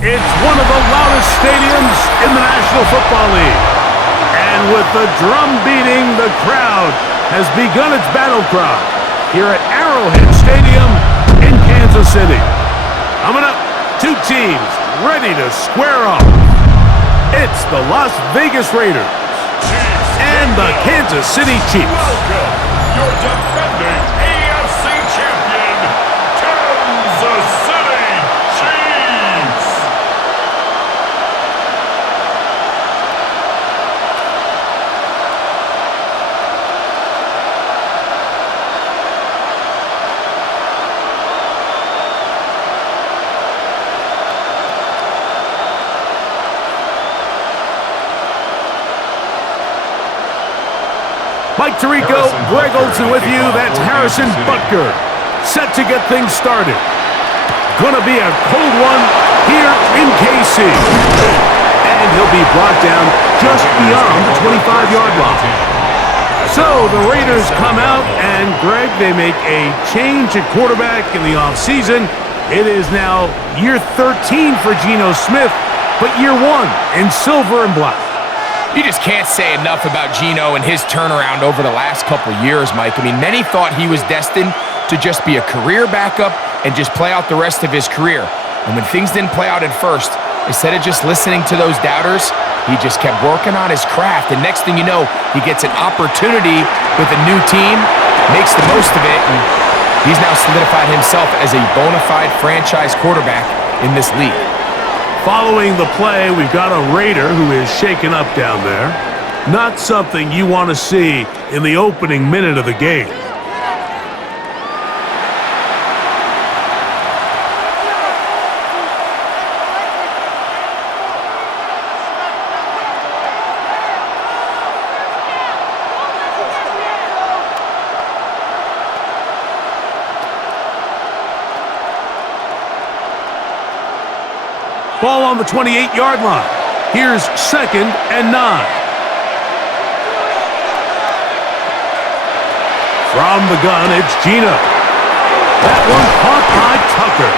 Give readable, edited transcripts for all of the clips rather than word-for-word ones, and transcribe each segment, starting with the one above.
It's one of the loudest stadiums in the National Football League. And with the drum beating, the crowd has begun its battle cry here at Arrowhead Stadium in Kansas City. Coming up, two teams ready to square off. It's the Las Vegas Raiders and the Kansas City Chiefs. Welcome, your defending AFC champion, Kansas City Chiefs. Mike Tirico, Greg Olsen with you. That's Harrison Butker. Set to get things started. Gonna be a cold one here in KC. And he'll be brought down just beyond the 25-yard line. So the Raiders come out, and Greg, they make a change at quarterback in the offseason. It is now year 13 for Geno Smith, but year 1 in silver and black. You just can't say enough about Geno and his turnaround over the last couple years, Mike. I mean, many thought he was destined to just be a career backup and just play out the rest of his career. And when things didn't play out at first, instead of just listening to those doubters, he just kept working on his craft. And next thing you know, he gets an opportunity with a new team, makes the most of it, and he's now solidified himself as a bona fide franchise quarterback in this league. Following the play, we've got a Raider who is shaken up down there. Not something you want to see in the opening minute of the game. Ball on the 28-yard line. Here's 2nd and 9. From the gun, it's Geno. That one caught by Tucker.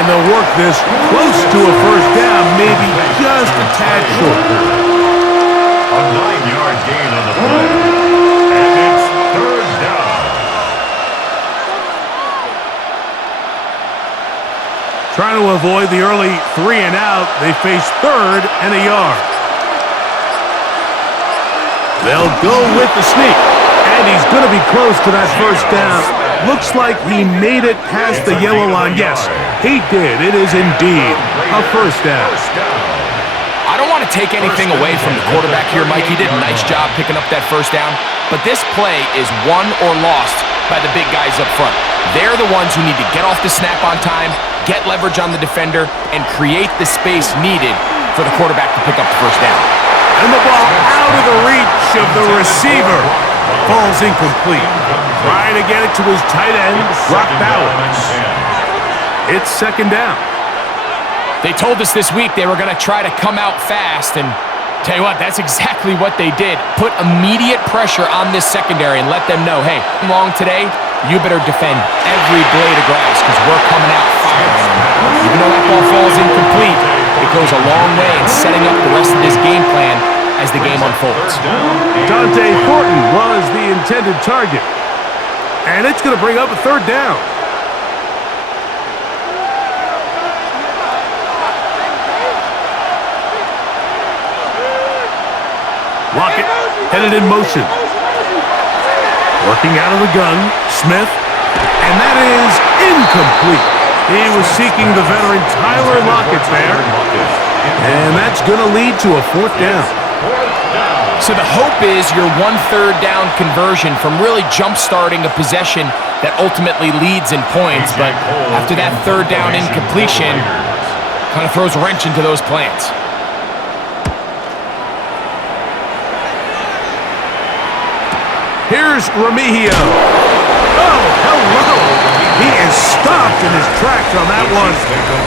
And they'll work this close to a first down, maybe just a tad short. A 9-yard gain on the play. And it's 3rd down. Trying to avoid the early 3 and out, they face 3rd and a yard. They'll go with the sneak, and he's going to be close to that first down. Looks like he made it past the yellow line. Yes, he did. It is indeed a first down. I don't want to take anything away from the quarterback here, Mike. He did a nice job picking up that first down, but this play is won or lost by the big guys up front. They're the ones who need to get off the snap on time, get leverage on the defender, and create the space needed for the quarterback to pick up the first down. And the ball out of the reach of the receiver. Falls incomplete. Trying to get it to his tight end, Brock Bowers. It's 2nd down. They told us this week they were going to try to come out fast, and tell you what, that's exactly what they did. Put immediate pressure on this secondary and let them know, hey, long today, you better defend every blade of grass because we're coming out firing. Even though that ball falls incomplete, it goes a long way in setting up the rest of this game plan as the game unfolds. Dante Thornton was the intended target. And it's going to bring up a 3rd down. Lockett headed in motion. Working out of the gun, Smith, and that is incomplete. He was seeking the veteran Tyler Lockett there, and that's going to lead to a 4th down. So the hope is your 1/3 down conversion from really jump-starting a possession that ultimately leads in points, but after that 3rd down incompletion, kind of throws a wrench into those plans. Here's Remigio. Oh, hello. He is stopped in his tracks on that one.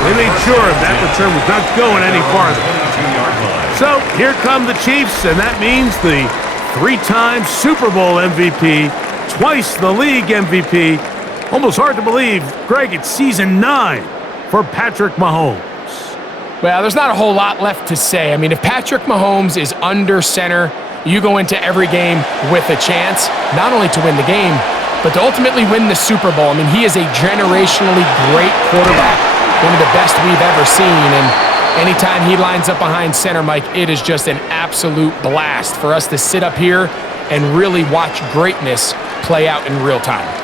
They made sure that return was not going any farther. So here come the Chiefs, and that means the 3-time Super Bowl MVP, twice the league MVP. Almost hard to believe, Greg, it's season 9 for Patrick Mahomes. Well, there's not a whole lot left to say. I mean, if Patrick Mahomes is under center, you go into every game with a chance, not only to win the game, but to ultimately win the Super Bowl. I mean, he is a generationally great quarterback, one of the best we've ever seen. And anytime he lines up behind center, Mike, it is just an absolute blast for us to sit up here and really watch greatness play out in real time.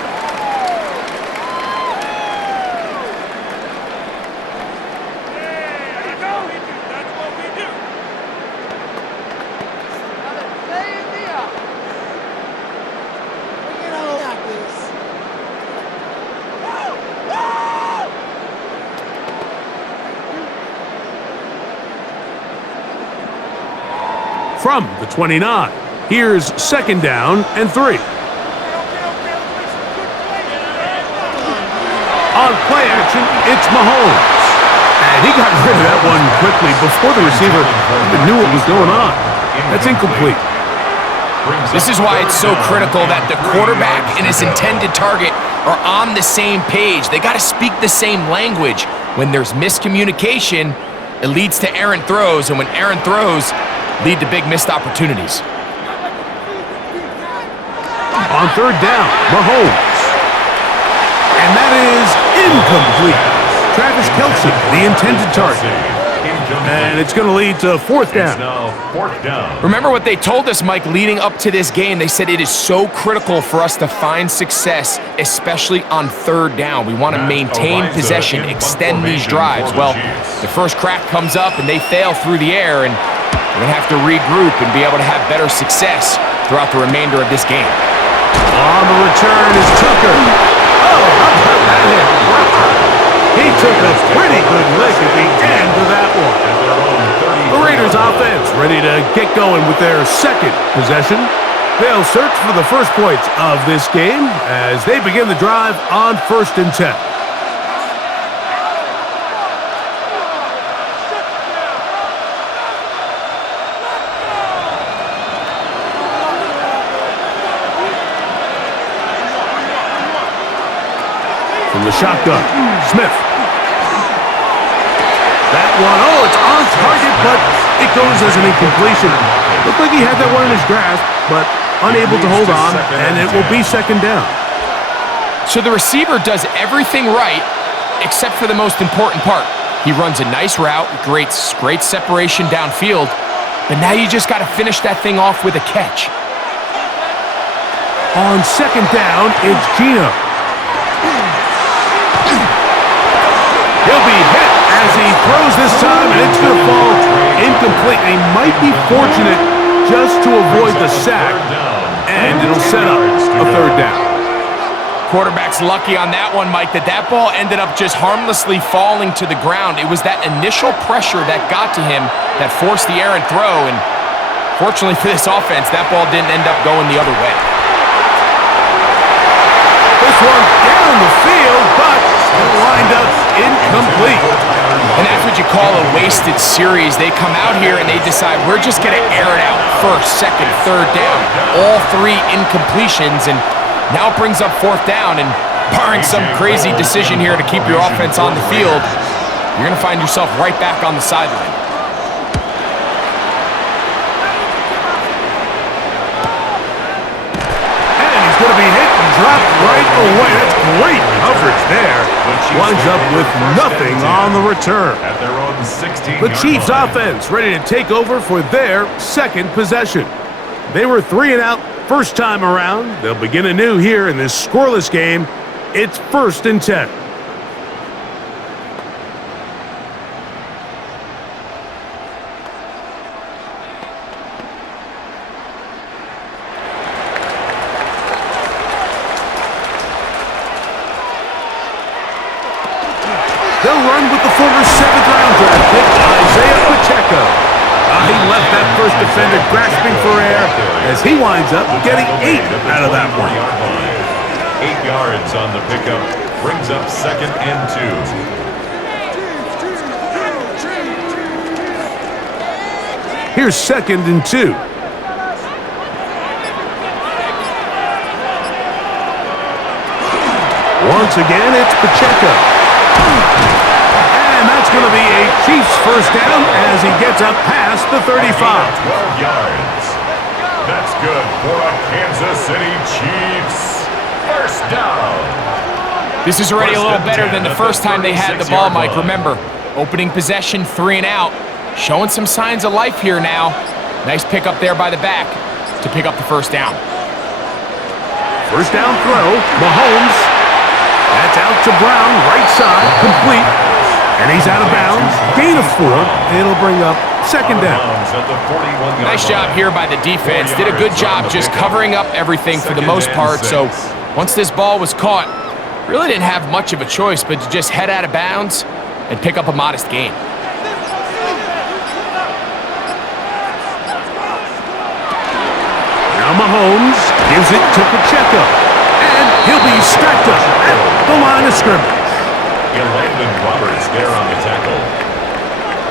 From the 29, here's second down and 3. On play action, it's Mahomes. And he got rid of that one quickly before the receiver even knew what was going on. That's incomplete. This is why it's so critical that the quarterback and his intended target are on the same page. They got to speak the same language. When there's miscommunication, it leads to errant throws, and when errant throws lead to big missed opportunities. On third down, Mahomes. And that is incomplete. Travis Kelce, the intended target. And it's going to lead to fourth down. Remember what they told us, Mike, leading up to this game. They said it is so critical for us to find success, especially on third down. We want to maintain possession, extend these drives. Well, the first crack comes up and they fail through the air, and we're going to have to regroup and be able to have better success throughout the remainder of this game. On the return is Tucker. Oh, how about that hit? He took a pretty good lick at the end of that one. The Raiders offense ready to get going with their second possession. They'll search for the first points of this game as they begin the drive on 1st and 10. From the shotgun, Smith. That one, oh, it's on target, but it goes as an incompletion. Looked like he had that one in his grasp, but unable to hold on, and it will be second down. So the receiver does everything right, except for the most important part. He runs a nice route, great separation downfield, but now you just got to finish that thing off with a catch. On second down, it's Gino. He'll be hit as he throws this time, and it's going to fall incomplete. And he might be fortunate just to avoid the sack, and it'll set up a third down. Quarterback's lucky on that one, Mike, that ball ended up just harmlessly falling to the ground. It was that initial pressure that got to him that forced the errant throw, and fortunately for this offense, that ball didn't end up going the other way. This one down the field, but it lined up incomplete. And that's what you call a wasted series. They come out here and they decide, we're just going to air it out first, second, third down. All 3 incompletions, and now it brings up fourth down. And barring some crazy decision here to keep your offense on the field, you're going to find yourself right back on the sideline. Going to be hit and dropped right away. That's great coverage there. Winds up with nothing on the return. The Chiefs offense ready to take over for their second possession. They were 3 and out first time around. They'll begin anew here in this scoreless game. It's 1st and 10. They'll run with the former 7th-round draft pick, Isaiah Pacheco. He left that first defender grasping for air as he winds up getting 8 out of that one. 8 yards on the pickup brings up 2nd and 2. Here's 2nd and 2. Once again, it's Pacheco. And that's It's going to be a Chiefs first down as he gets up past the 35. 12 yards. That's good for a Kansas City Chiefs first down. This is already a little better than the first time they had the ball, Mike. Remember, opening possession, 3 and out. Showing some signs of life here now. Nice pick up there by the back to pick up the first down. First down throw, Mahomes. That's out to Brown, right side, complete. And he's out of bounds. Gain of 4. It'll bring up second down. Nice job here by the defense. Did a good job just covering up everything for the most part. So once this ball was caught, really didn't have much of a choice but to just head out of bounds and pick up a modest gain. Now Mahomes gives it to Pacheco. And he'll be stacked up at the line of scrimmage. Landon Roberts there on the tackle.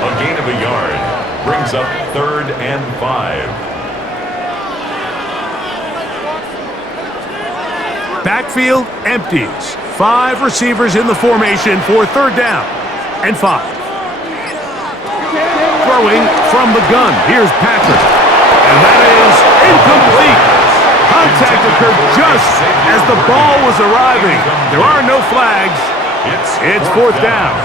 A gain of a yard brings up 3rd and 5. Backfield empties. 5 receivers in the formation for 3rd down and 5. Throwing from the gun. Here's Patrick. And that is incomplete. Contact occurred just as the ball was arriving. There are no flags. It's 4th down.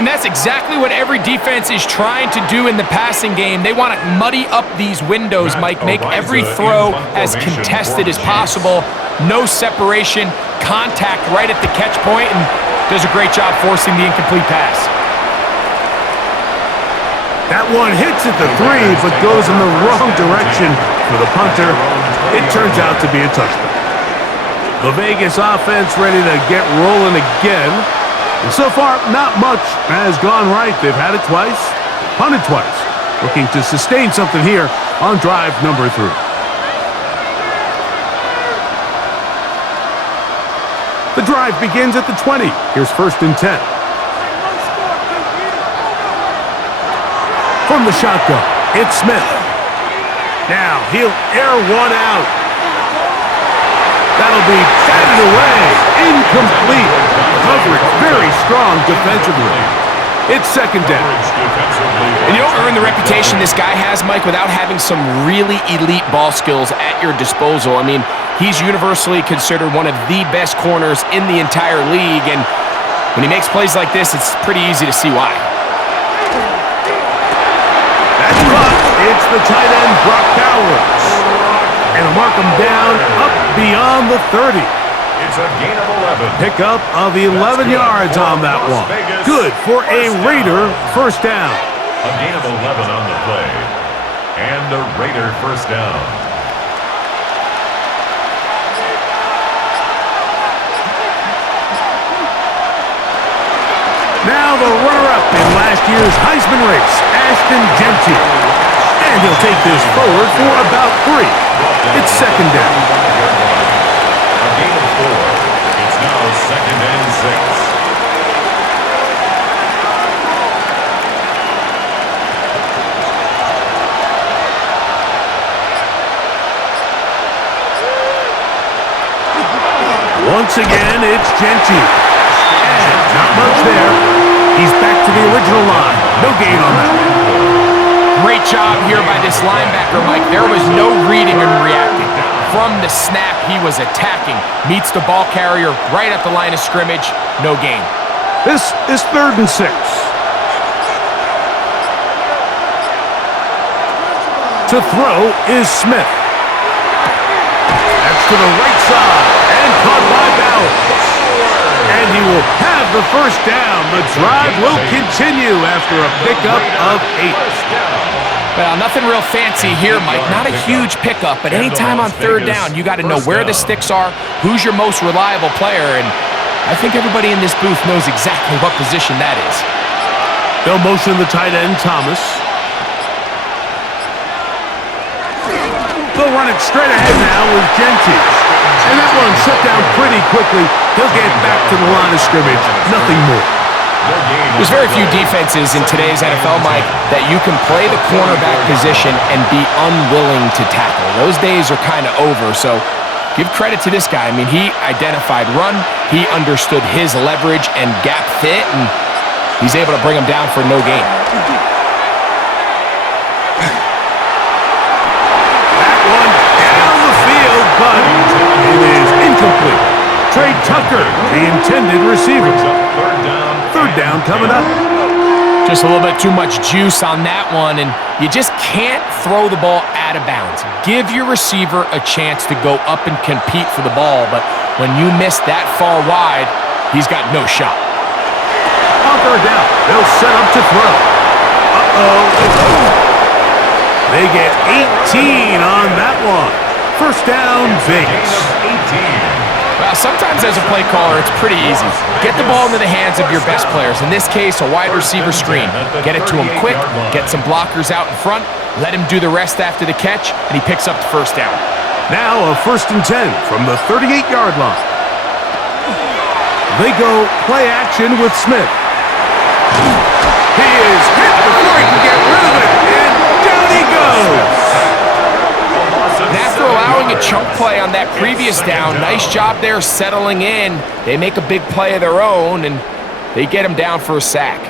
And that's exactly what every defense is trying to do in the passing game. They want to muddy up these windows, Mike, make every throw as contested as possible. No separation, contact right at the catch point, and does a great job forcing the incomplete pass. That one hits at the 3, but goes in the wrong direction for the punter. It turns out to be a touchdown. The Vegas offense ready to get rolling again. And so far, not much has gone right. They've had it twice, punted twice. Looking to sustain something here on drive number 3. The drive begins at the 20. Here's 1st and 10. From the shotgun, it's Smith. Now he'll air one out. That'll be batted away. Incomplete. Coverage very strong defensively. It's 2nd down. And you don't earn the reputation this guy has, Mike, without having some really elite ball skills at your disposal. I mean, he's universally considered one of the best corners in the entire league, and when he makes plays like this, it's pretty easy to see why. That's caught. It's the tight end, Brock Bowers. And he'll mark him down up beyond the 30. It's a gain of 11. Pickup of 11 yards on that one. Good for a Raider first down. A gain of 11 on the play. And a Raider first down. Now the runner-up in last year's Heisman race, Ashton Genty. And he'll take this forward for about 3. It's 2nd down. A gain of 4. It's now 2nd and 6. Once again, it's Genty. And not much there. He's back to the original line. No gain on that. Great job here by this linebacker, Mike. There was no reading and reacting. From the snap, he was attacking. Meets the ball carrier right at the line of scrimmage. No gain. This is 3rd and 6. To throw is Smith. That's to the right side. And caught by Bowers. And he will have the first down. The drive will continue after a pickup of 8. Well, nothing real fancy here, Mike. Not a huge pickup, but anytime on 3rd down, you got to know where the sticks are, who's your most reliable player, and I think everybody in this booth knows exactly what position that is. They'll motion the tight end, Thomas. They'll run it straight ahead now with Genty. And that one shut down pretty quickly. He'll get back to the line of scrimmage. Nothing more. There's very few defenses in today's NFL, Mike, that you can play the cornerback position and be unwilling to tackle. Those days are kind of over, so give credit to this guy. I mean, he identified run, he understood his leverage and gap fit, and he's able to bring him down for no gain. That one down the field, but it is incomplete. Trey Tucker, the intended receiver. Third down coming up. Just a little bit too much juice on that one, and you just can't throw the ball out of bounds. Give your receiver a chance to go up and compete for the ball, but when you miss that far wide, he's got no shot. On third down, they'll set up to throw. They get 18 on that one. First down, Vegas. Well, sometimes as a play caller, it's pretty easy. Get the ball into the hands of your best players. In this case, a wide receiver screen. Get it to him quick, get some blockers out in front, let him do the rest after the catch, and he picks up the first down. Now a 1st and 10 from the 38-yard line. They go play action with Smith. He is hit before he can get rid of it, and down he goes. And after allowing a chunk play on that previous down, nice job there settling in. They make a big play of their own, and they get him down for a sack.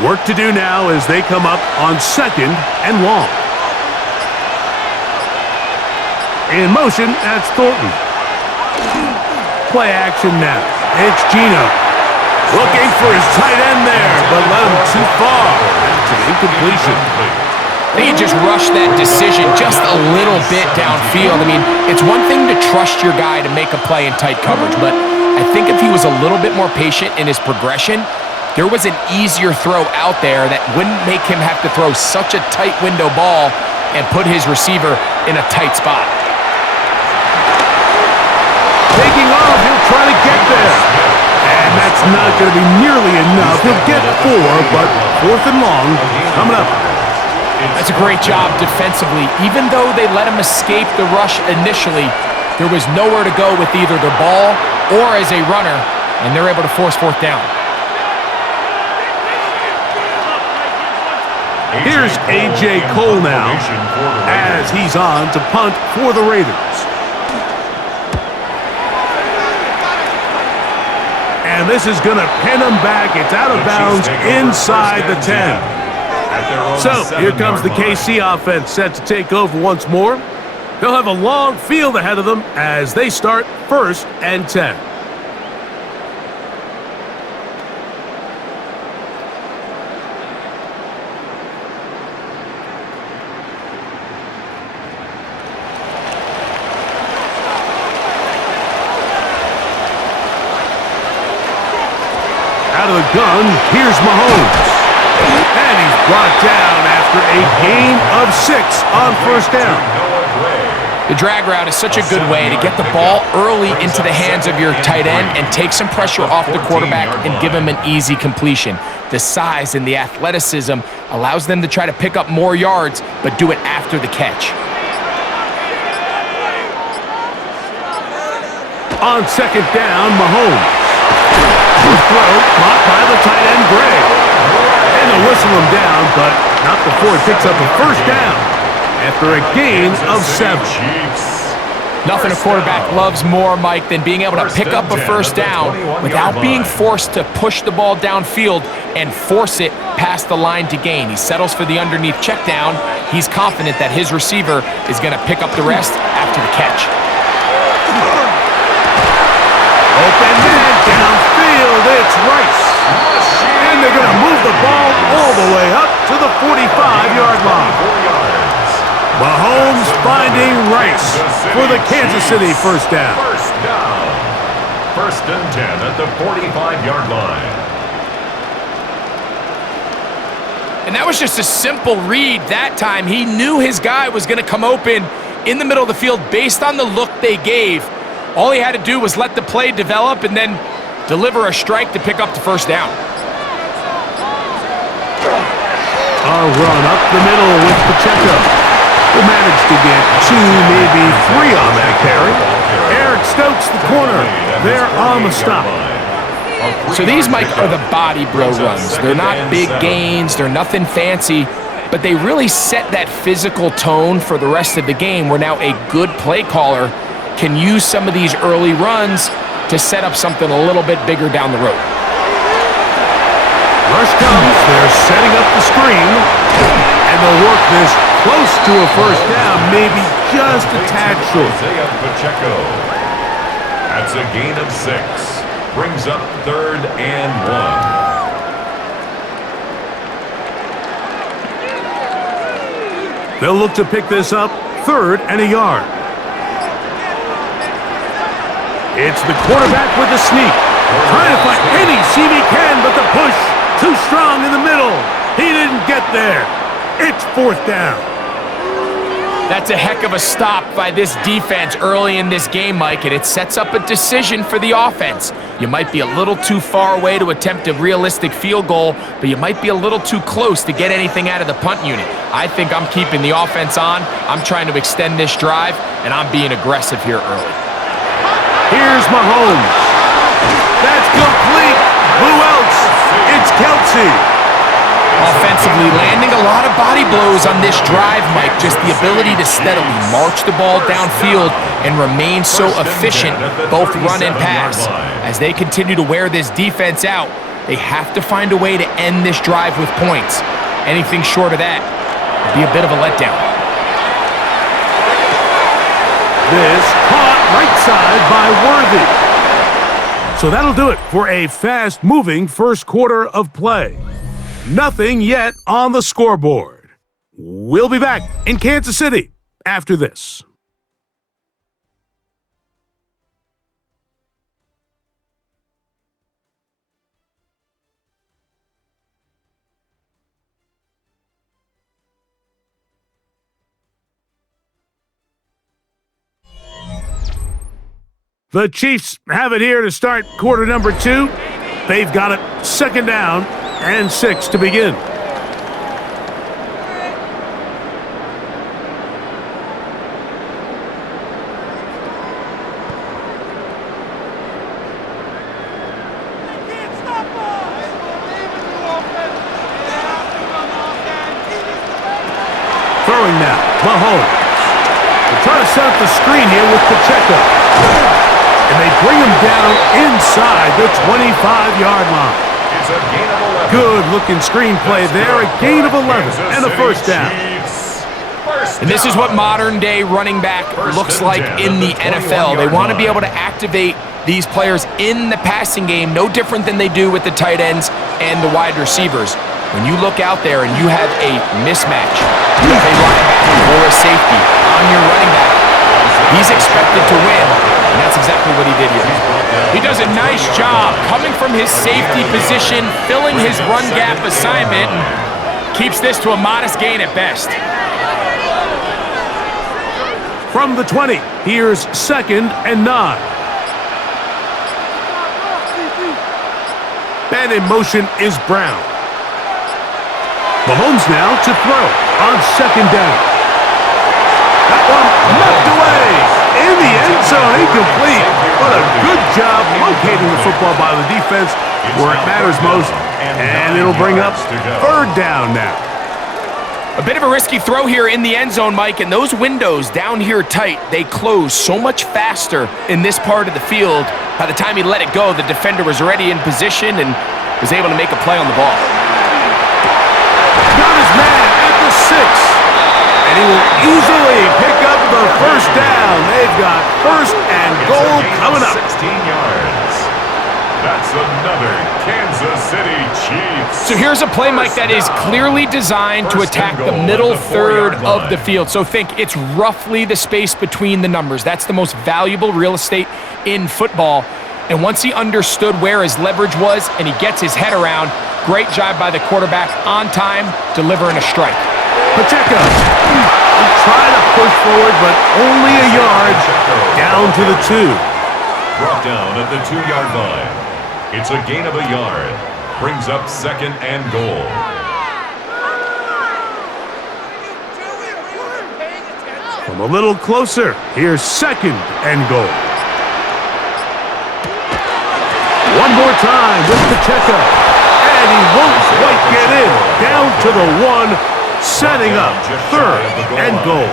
Work to do now as they come up on 2nd and long. In motion, that's Thornton. Play action now. It's Gino. Looking for his tight end there, but led him too far. That's an incompletion. I think you just rushed that decision just a little bit downfield. I mean, it's one thing to trust your guy to make a play in tight coverage, but I think if he was a little bit more patient in his progression, there was an easier throw out there that wouldn't make him have to throw such a tight window ball and put his receiver in a tight spot. Taking off, he'll try to get there. And that's not going to be nearly enough. He'll get 4, but 4th and long coming up. That's a great job defensively. Even though they let him escape the rush initially, there was nowhere to go with either the ball or as a runner, and they're able to force 4th down. Here's A.J. Cole now as he's on to punt for the Raiders. And this is going to pin him back. It's out of bounds inside the 10. So here comes the KC offense set to take over once more. They'll have a long field ahead of them as they start 1st and 10. Out of the gun, here's Mahomes. And he's brought down after a gain of 6 on 1st down. The drag route is such a good way to get the ball early into the hands of your tight end and take some pressure off the quarterback and give him an easy completion. The size and the athleticism allows them to try to pick up more yards, but do it after the catch. On 2nd down, Mahomes. Throw caught by the tight end, Gray. And they'll whistle him down, but not before he picks up a 1st down after a gain of 7. Nothing a quarterback loves more, Mike, than being able to pick up a 1st down without being forced to push the ball downfield and force it past the line to gain. He settles for the underneath check down. He's confident that his receiver is going to pick up the rest after the catch. Open man downfield, it's Rice. And they're going to move the ball all the way up to the 45-yard line. Mahomes finding Rice for the Kansas City 1st down. 1st and 10 at the 45-yard line. And that was just a simple read that time. He knew his guy was going to come open in the middle of the field based on the look they gave. All he had to do was let the play develop and then deliver a strike to pick up the 1st down. A run up the middle with Pacheco. Who managed to get 2, maybe 3 on that carry. Eric Stokes, the corner, there on the stop. So these, Mike, are the body blow runs. They're not big gains. They're nothing fancy, but they really set that physical tone for the rest of the game where now a good play caller can use some of these early runs to set up something a little bit bigger down the road. Rush comes. They're setting up the screen, and they'll work this close to a first down, maybe just a tad short. Pacheco. That's a gain of 6. Brings up 3rd and 1. They'll look to pick this up 3rd and a yard. It's the quarterback with the sneak. Trying to find any seam he can, but the push too strong in the middle. He didn't get there. It's 4th down. That's a heck of a stop by this defense early in this game, Mike, and it sets up a decision for the offense. You might be a little too far away to attempt a realistic field goal, but you might be a little too close to get anything out of the punt unit. I think I'm keeping the offense on. I'm trying to extend this drive, and I'm being aggressive here early. Here's Mahomes. That's complete. Who else? It's Kelsey. Offensively, landing a lot of body blows on this drive, Mike. Just the ability to steadily march the ball downfield and remain so efficient, both run and pass. As they continue to wear this defense out, they have to find a way to end this drive with points. Anything short of that would be a bit of a letdown. This caught right side by Worthy. So that'll do it for a fast-moving first quarter of play. Nothing yet on the scoreboard. We'll be back in Kansas City after this. The Chiefs have it here to start quarter number 2. They've got it 2nd down and 6 to begin. Throwing now, Mahomes. They're trying to set up the screen here with Pacheco. And they bring him down inside the 25-yard line. It's a gain of 11. Good-looking screenplay there, a gain of 11 and a first down. And this is what modern-day running back looks like in the NFL. They want to be able to activate these players in the passing game, no different than they do with the tight ends and the wide receivers. When you look out there and you have a mismatch, you have a linebacker or a safety on your running back, he's expected to win, and that's exactly what he did here. He does a nice job coming from his safety position, filling his run gap assignment, and keeps this to a modest gain at best. From the 20, here's 2nd and 9. And in motion is Brown. Mahomes now to throw on 2nd down. That one knocked away in the end zone, incomplete. What a good job locating the football by the defense where it matters most. And it'll bring up 3rd down now. A bit of a risky throw here in the end zone, Mike, and those windows down here tight, they close so much faster in this part of the field. By the time he let it go, the defender was already in position and was able to make a play on the ball. Got his man at the 6. And he will easily pick up the first down. They've got 1st and goal coming up. 16 yards. That's another Kansas City Chiefs. So here's a play, Mike, that is clearly designed to attack the middle third of the field. So think it's roughly the space between the numbers. That's the most valuable real estate in football. And once he understood where his leverage was and he gets his head around, great job by the quarterback on time, delivering a strike. Pacheco. He tried to push forward, but only a yard down to the 2. Brought down at the 2-yard line. It's a gain of a yard. Brings up 2nd and goal. From a little closer, here's 2nd and goal. One more time with Pacheco. And he won't quite get in. Down to the 1, setting up 3rd and goal.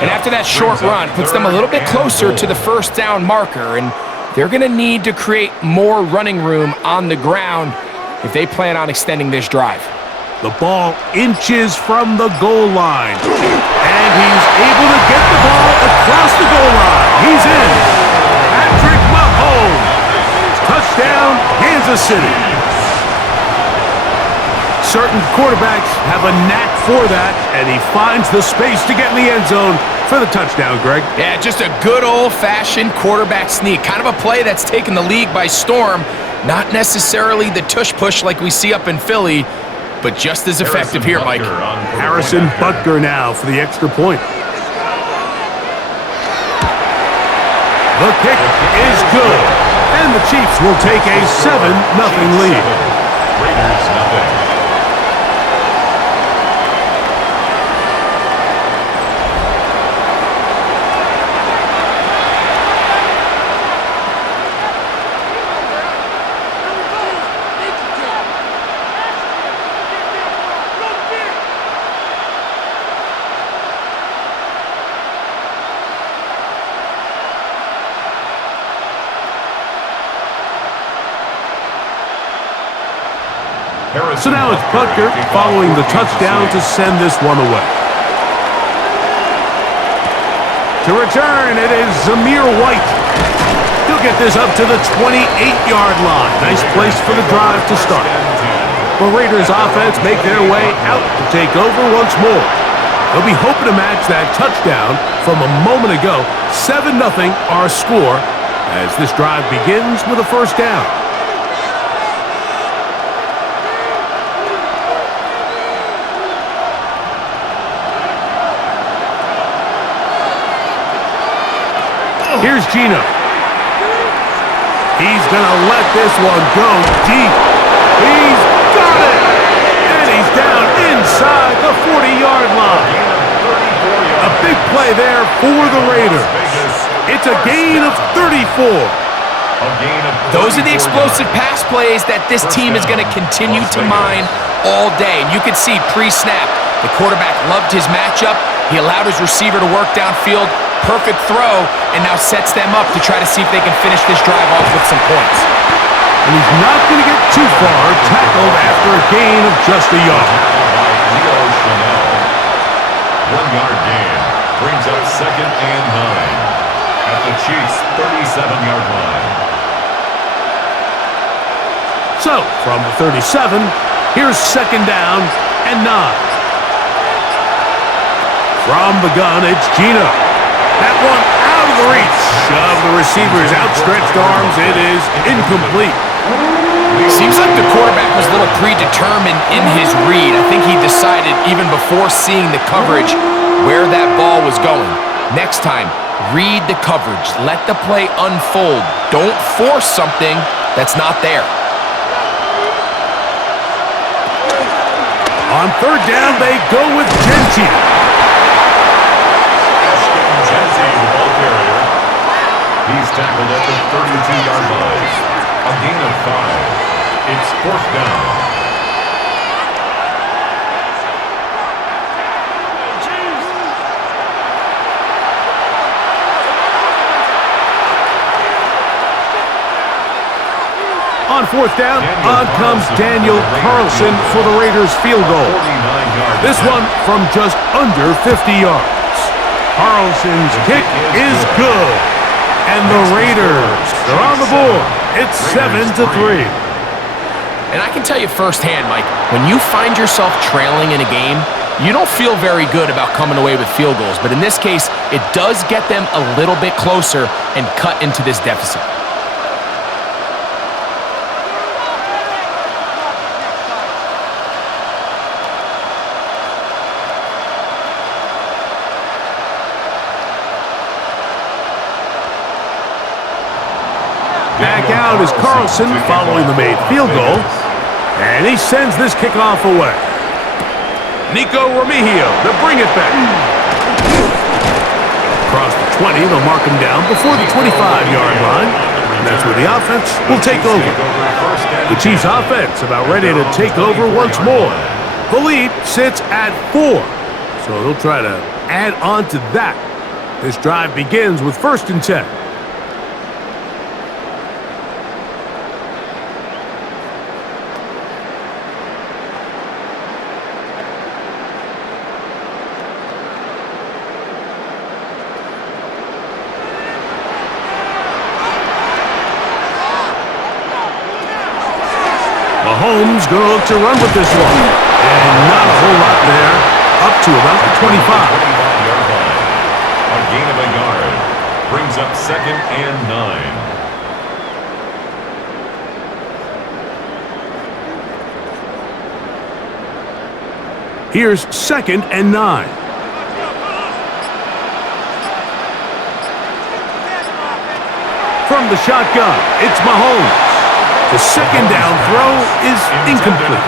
And after that short run, puts them a little bit closer to the first down marker, and they're going to need to create more running room on the ground if they plan on extending this drive. The ball inches from the goal line. And he's able to get the ball across the goal line. He's in. Patrick Mahomes. Touchdown, Kansas City. Certain quarterbacks have a knack for that, and he finds the space to get in the end zone for the touchdown, Greg. Yeah, just a good old-fashioned quarterback sneak. Kind of a play that's taken the league by storm. Not necessarily the tush-push like we see up in Philly, but just as effective here, Mike. Harrison Butker now for the extra point. The kick is good, and the Chiefs will take a 7-0 lead. Raiders 0. So now it's Butker following the touchdown to send this one away. To return, it is Zamir White. He'll get this up to the 28-yard line. Nice place for the drive to start. The Raiders offense make their way out to take over once more. They'll be hoping to match that touchdown from a moment ago. 7-0 our score as this drive begins with a first down. Here's Gino. He's going to let this one go deep. He's got it! And he's down inside the 40-yard line. A big play there for the Raiders. It's a gain of 34. Those are the explosive pass plays that this team is going to continue to mine all day. And you can see pre-snap, the quarterback loved his matchup. He allowed his receiver to work downfield. Perfect throw, and now sets them up to try to see if they can finish this drive off with some points. And he's not going to get too far, tackled after a gain of just a yard. 1-yard gain brings up 2nd and 9 at the Chiefs' 37-yard line. So, from the 37, here's 2nd down and 9. From the gun, it's Gino. That one out of the reach of the receiver's outstretched arms. It is incomplete. Seems like the quarterback was a little predetermined in his read. I think he decided even before seeing the coverage where that ball was going. Next time, read the coverage. Let the play unfold. Don't force something that's not there. On 3rd down, they go with Genty. He's tackled at the 32-yard line. A gain of 5. It's 4th down. On 4th down, on comes Daniel Carlson for the Raiders field goal. This one from just under 50 yards. Carlson's kick is good. And the Raiders are on the board. It's 7-3. And I can tell you firsthand, Mike, when you find yourself trailing in a game, you don't feel very good about coming away with field goals. But in this case, it does get them a little bit closer and cut into this deficit. Back out is Carlson following the made field goal. And he sends this kickoff away. Nico Remigio to bring it back. Across the 20, they'll mark him down before the 25-yard line. And that's where the offense will take over. The Chiefs' offense about ready to take over once more. The lead sits at 4, so they'll try to add on to that. This drive begins with 1st and 10. Mahomes going to look to run with this one. And not a whole lot there. Up to about the 25. A gain of a yard. Brings up 2nd and 9. Here's 2nd and 9. From the shotgun, it's Mahomes. The 2nd down throw is incomplete.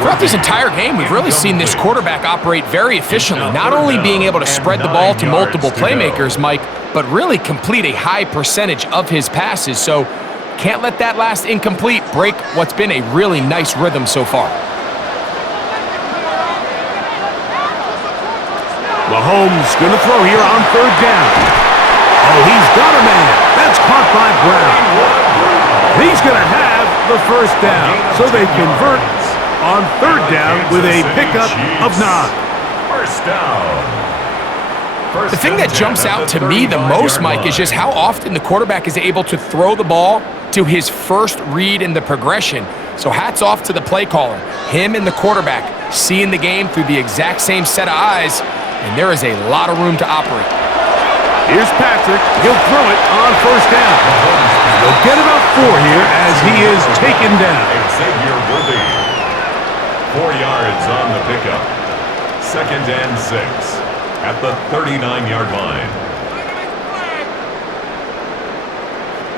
Throughout this entire game, we've really seen this quarterback operate very efficiently, not only being able to spread the ball to multiple playmakers, Mike, but really complete a high percentage of his passes. So can't let that last incomplete break what's been a really nice rhythm so far. Mahomes going to throw here on 3rd down. Oh, he's got a man. That's caught by Brown. He's going to have the 1st down, so they convert on 3rd down with a pickup of 9. First down. The thing that jumps out to me the most, Mike, is just how often the quarterback is able to throw the ball to his first read in the progression. So hats off to the play caller. Him and the quarterback seeing the game through the exact same set of eyes, and there is a lot of room to operate. Here's Patrick. He'll throw it on 1st down. They'll get about 4 here as he is taken down. Xavier Worthy. 4 yards on the pickup. 2nd and 6 at the 39-yard line.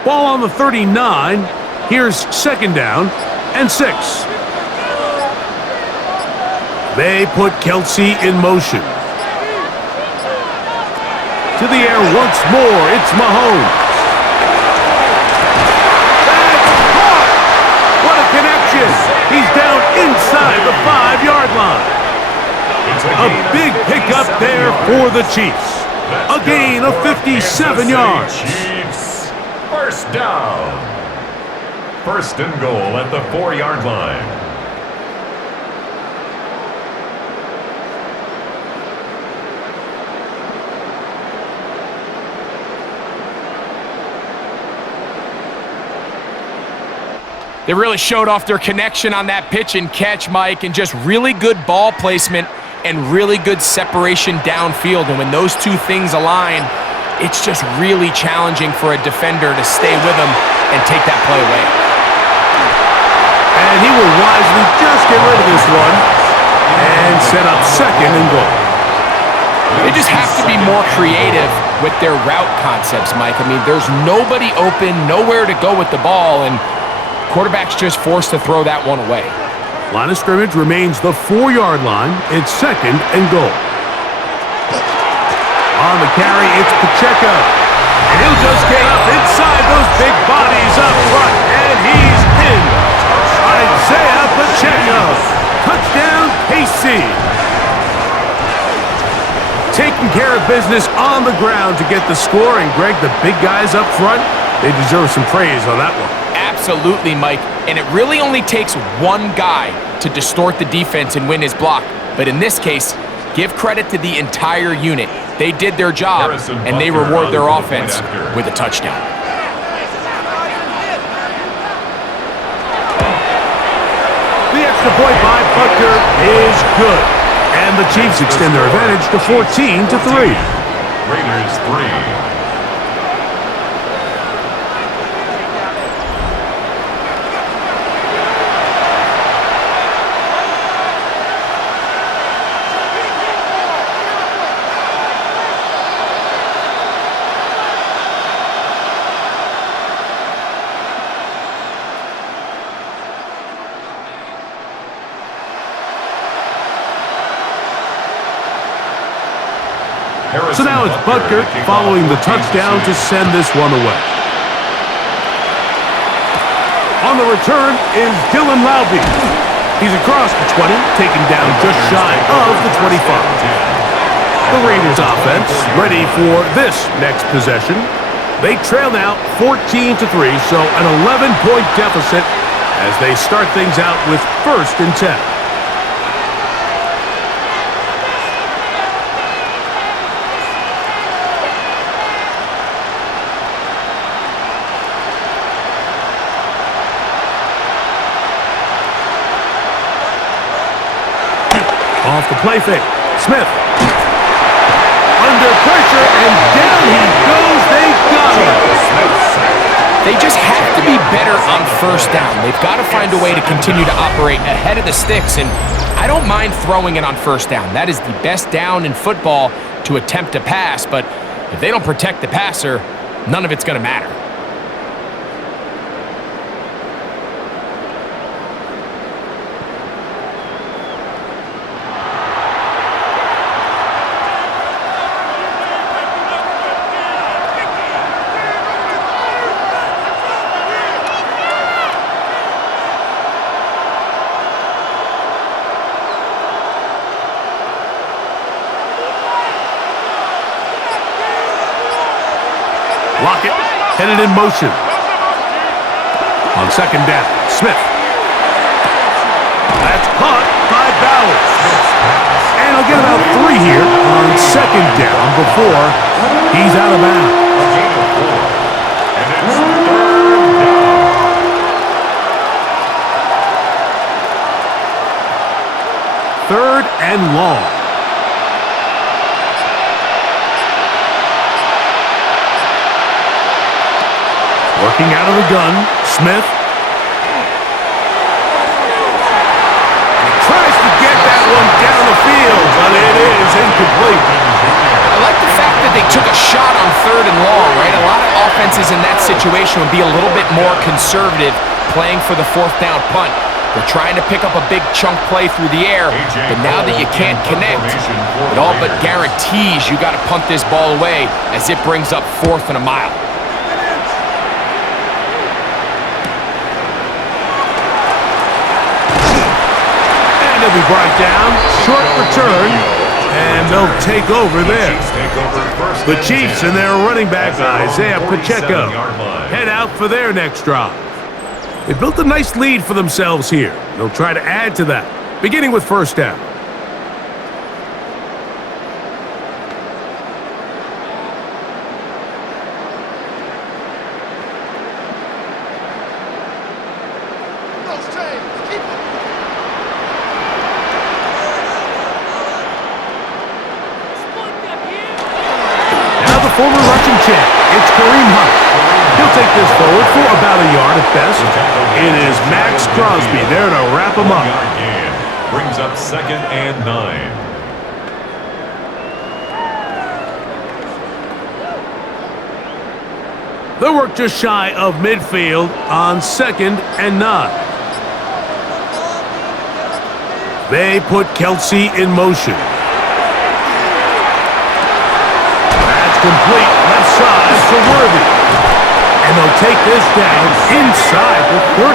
Ball on the 39. Here's 2nd down and 6. They put Kelsey in motion. To the air once more, it's Mahomes. That's caught! What a connection! He's down inside the 5-yard line. A big pickup there for the Chiefs. A gain of 57 yards. Chiefs, 1st down. 1st and goal at the 4-yard line. They really showed off their connection on that pitch and catch, Mike, and just really good ball placement and really good separation downfield. And when those two things align, it's just really challenging for a defender to stay with them and take that play away. And he will wisely just get rid of this one and set up 2nd and goal. They just have to be more creative with their route concepts, Mike. I mean, there's nobody open, nowhere to go with the ball, and quarterback's just forced to throw that one away. Line of scrimmage remains the 4-yard line. It's 2nd and goal. On the carry, it's Pacheco. And he'll just get up inside those big bodies up front. And he's in. Isaiah Pacheco. Touchdown, KC. Taking care of business on the ground to get the score. And Greg, the big guys up front, they deserve some praise on that one. Absolutely, Mike. And it really only takes one guy to distort the defense and win his block. But in this case, give credit to the entire unit. They did their job, and they reward their offense with a touchdown. The extra point by Butker is good. And the Chiefs extend their advantage to 14-3. Raiders 3. So now it's Butker following the touchdown to send this one away. On the return is Dylan Laube. He's across the 20, taken down just shy of the 25. The Raiders offense ready for this next possession. They trail now 14-3, so an 11-point deficit as they start things out with 1st and 10. Off the play fake. Smith. Under pressure, and down he goes. They got him. They just have to be better on 1st down. They've got to find a way to continue to operate ahead of the sticks, and I don't mind throwing it on 1st down. That is the best down in football to attempt to pass, but if they don't protect the passer, none of it's going to matter. Lockett headed in motion. On 2nd down, Smith. That's caught by Bowers. And he'll get about 3 here on 2nd down before he's out of bounds. And it's 3rd down. Third and long. Working out of the gun, Smith. He tries to get that one down the field, but it is incomplete. I like the fact that they took a shot on 3rd and long, right? A lot of offenses in that situation would be a little bit more conservative playing for the 4th down punt. They're trying to pick up a big chunk play through the air, but now that you can't connect, it all but guarantees you got to punt this ball away as it brings up 4th and a mile. He'll be brought down, short return, and they'll take over there. The Chiefs and their running back, Isaiah Pacheco, head out for their next drive. They built a nice lead for themselves here. They'll try to add to that, beginning with 1st down. Former rushing champ, it's Kareem Hunt. He'll take this forward for about a yard at best. It is Max Crosby there to wrap him up. Brings up 2nd and 9. They'll work just shy of midfield on 2nd and 9. They put Kelsey in motion. Complete left side to Worthy. And they'll take this down inside the 35.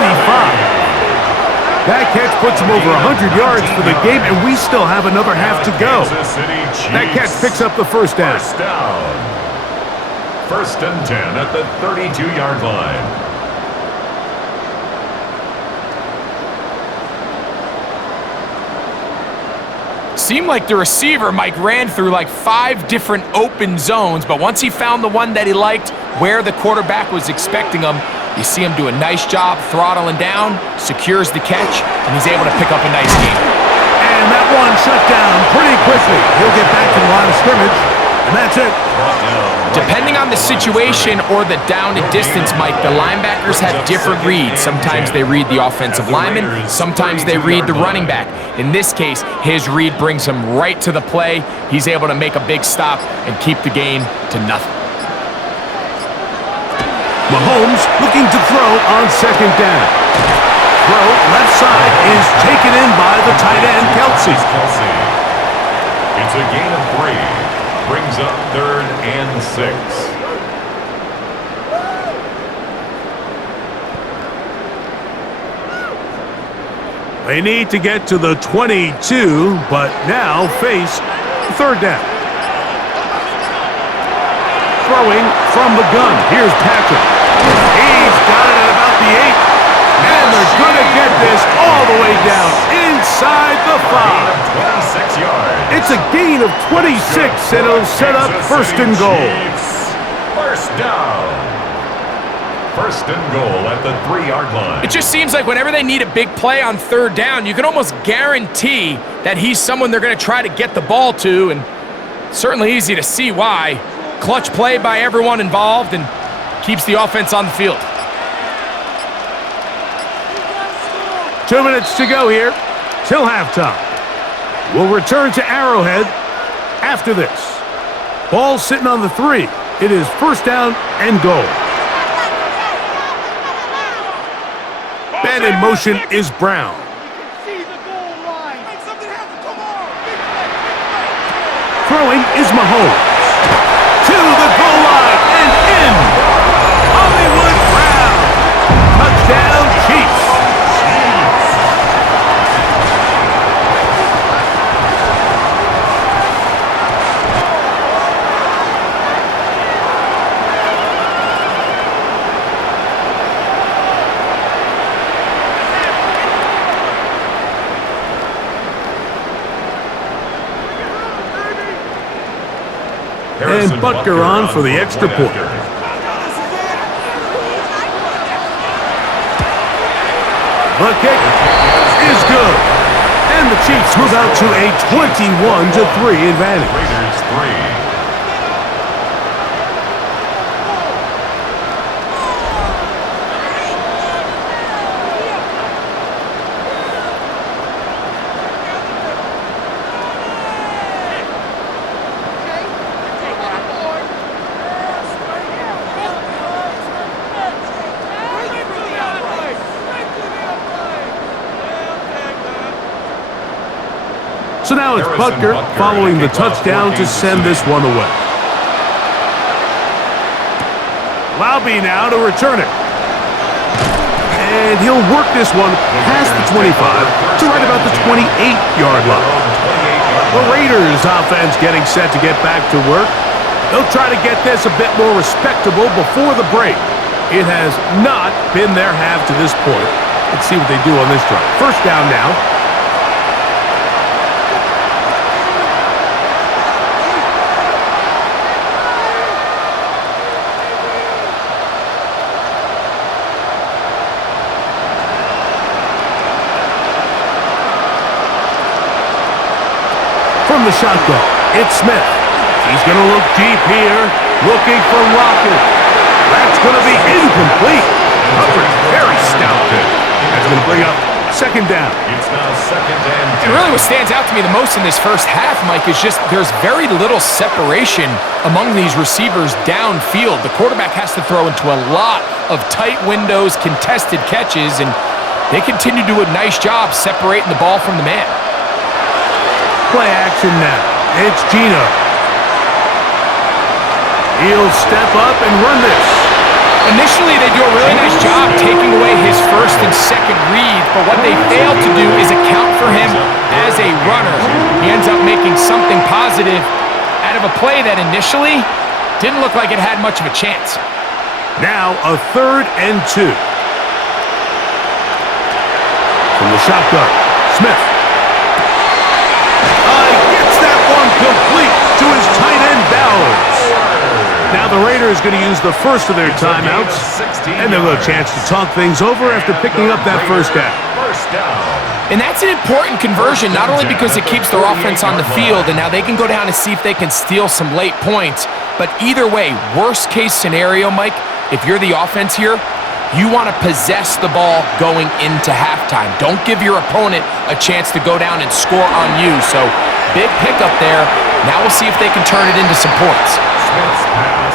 That catch puts them over 100 yards for the game, and we still have another half to go. That catch picks up the 1st down. 1st and 10 at the 32-yard line. Seemed like the receiver, Mike, ran through like 5 different open zones, but once he found the one that he liked, where the quarterback was expecting him, you see him do a nice job throttling down, secures the catch, and he's able to pick up a nice gain. And that one shut down pretty quickly. He'll get back to the line of scrimmage, and that's it. Depending on the situation or the down and distance, Mike, the linebackers have different reads. Sometimes they read the offensive lineman, sometimes they read the running back. In this case, his read brings him right to the play. He's able to make a big stop and keep the gain to nothing. Mahomes looking to throw on 2nd down. Throw left side is taken in by the tight end, Kelsey. It's a gain of 3. Brings up 3rd and 6. They need to get to the 22, but now face third down. Throwing from the gun. Here's Patrick. He's got it at about the 8. And they're going to get this all the way down inside the 5. 26 yards. It's a gain of 26, and it'll set up first and goal. First down. First and goal at the 3-yard line. It just seems like whenever they need a big play on third down, you can almost guarantee that he's someone they're going to try to get the ball to, and certainly easy to see why. Clutch play by everyone involved and keeps the offense on the field. 2 minutes to go here till halftime. We'll return to Arrowhead after this. Ball sitting on the 3. It is first down and goal. Man in motion is Brown. Throwing is Mahomes. To the goal line and in. Hollywood Brown. Touchdown Chiefs. And Butker on for the extra point. The kick is good. And the Chiefs move out to a 21-3 advantage. Raiders 3. So now it's Butker following the touchdown to send this one away. Laube now to return it. And he'll work this one past the 25 to right about the 28-yard line. The Raiders offense getting set to get back to work. They'll try to get this a bit more respectable before the break. It has not been their half to this point. Let's see what they do on this drive. First down now. From the shotgun, it's Smith. He's going to look deep here, looking for Lockett. That's going to be incomplete. Coverage very stout there. That's going to bring up second down. It's now second and 10. And really what stands out to me the most in this first half, Mike, is just there's very little separation among these receivers downfield. The quarterback has to throw into a lot of tight windows, contested catches, and they continue to do a nice job separating the ball from the man. Play action now. It's Gino. He'll step up and run this. Initially, they do a really nice job taking away his first and second read, but what they fail to do is account for him as a runner. He ends up making something positive out of a play that initially didn't look like it had much of a chance. Now a 3rd and 2. From the shotgun, Smith. Gets that one complete to his tight end Bowers. Now the Raiders going to use the first of their timeouts, and they'll have a chance to talk things over after picking up that first down. And that's an important conversion, not only because it keeps their offense on the field, and now they can go down and see if they can steal some late points, but either way, worst case scenario, Mike, if you're the offense here, you want to possess the ball going into halftime. Don't give your opponent a chance to go down and score on you. So big pickup there. Now we'll see if they can turn it into some points.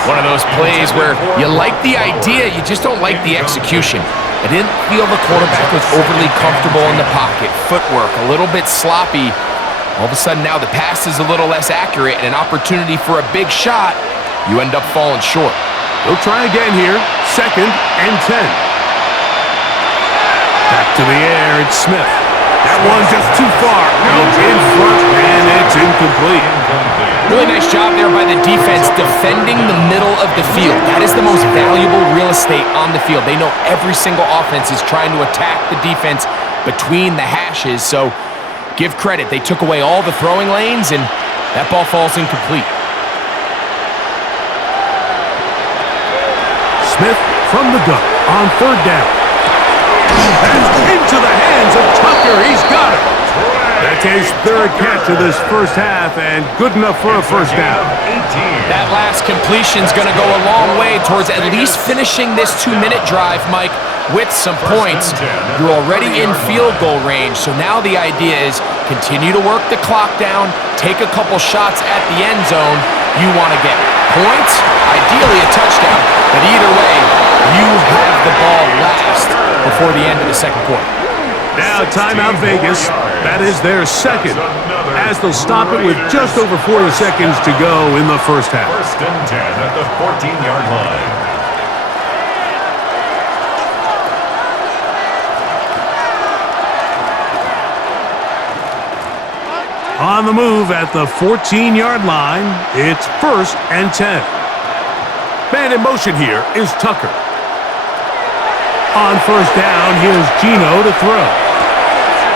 One of those plays where you like the idea, you just don't like the execution. I didn't feel the quarterback was overly comfortable in the pocket. Footwork a little bit sloppy. All of a sudden now the pass is a little less accurate and an opportunity for a big shot. You end up falling short. They'll try again here. 2nd and 10. Back to the air, it's Smith. That one just too far. Out in front, and it's incomplete. Really nice job there by the defense defending the middle of the field. That is the most valuable real estate on the field. They know every single offense is trying to attack the defense between the hashes, so give credit. They took away all the throwing lanes, and that ball falls incomplete. Smith from the gun on third down. And into the hands of Tucker. He's got it. That's his third catch of this first half, and good enough for a first down. That last completion's going to go a long way towards at least finishing this 2-minute drive, Mike, with some points. You're already in field goal range, so now the idea is continue to work the clock down, take a couple shots at the end zone. You want to get points, ideally a touchdown, but either way, you have the ball last before the end of the second quarter. Now, timeout Vegas. That is their second, as they'll stop it with just over 40 seconds to go in the first half. First and 10 at the 14-yard line. On the move at the 14-yard line, it's first and 10. Man in motion here is Tucker. On first down, here's Gino to throw.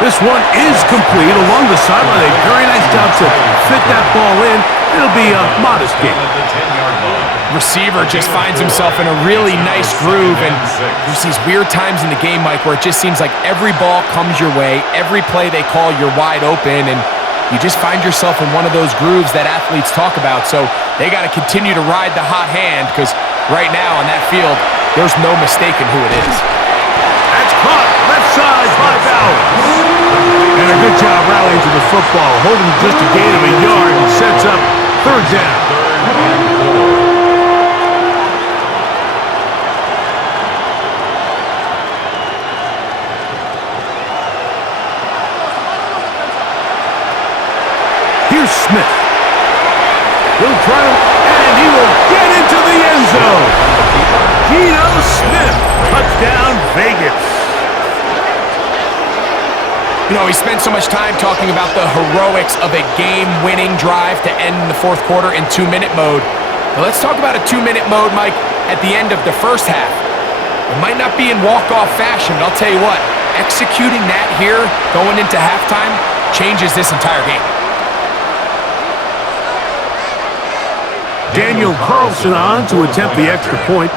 This one is complete along the sideline. A very nice job to fit that ball in. It'll be a modest gain. Receiver just finds himself in a really nice groove, and there's these weird times in the game, Mike, where it just seems like every ball comes your way, every play they call, you're wide open, and you just find yourself in one of those grooves that athletes talk about. So they got to continue to ride the hot hand, because right now on that field, there's no mistaking who it is. That's caught left side by Bowers. And a good job rallying to the football, holding just a gain of a yard and sets up third down. Here's Smith. He'll try and he will get into the end zone. Geno Smith, touchdown Vegas. You know, we spent so much time talking about the heroics of a game-winning drive to end the fourth quarter in 2-minute mode. But let's talk about a 2-minute mode, Mike, at the end of the first half. It might not be in walk-off fashion, but I'll tell you what, executing that here going into halftime changes this entire game. Daniel Carlson on to attempt the extra point.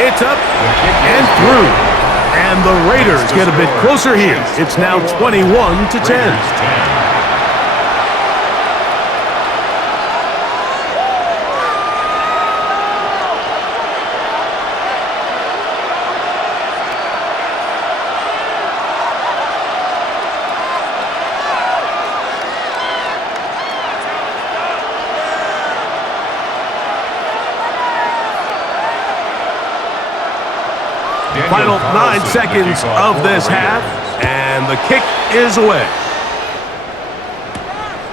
It's up and through. And the Raiders get a bit closer here. It's now 21-10. Final 9 seconds of this half, and the kick is away.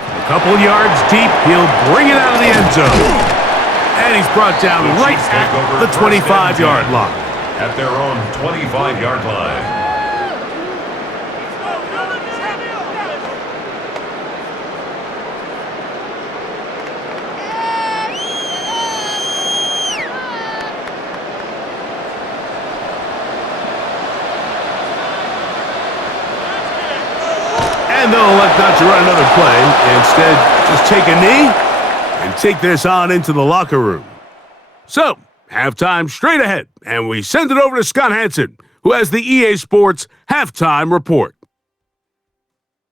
A couple yards deep, he'll bring it out of the end zone. And he's brought down right at the 25-yard line. At their own 25-yard line. And they'll elect not to run another play. Instead, just take a knee and take this on into the locker room. So, halftime straight ahead, and we send it over to Scott Hansen, who has the EA Sports Halftime Report.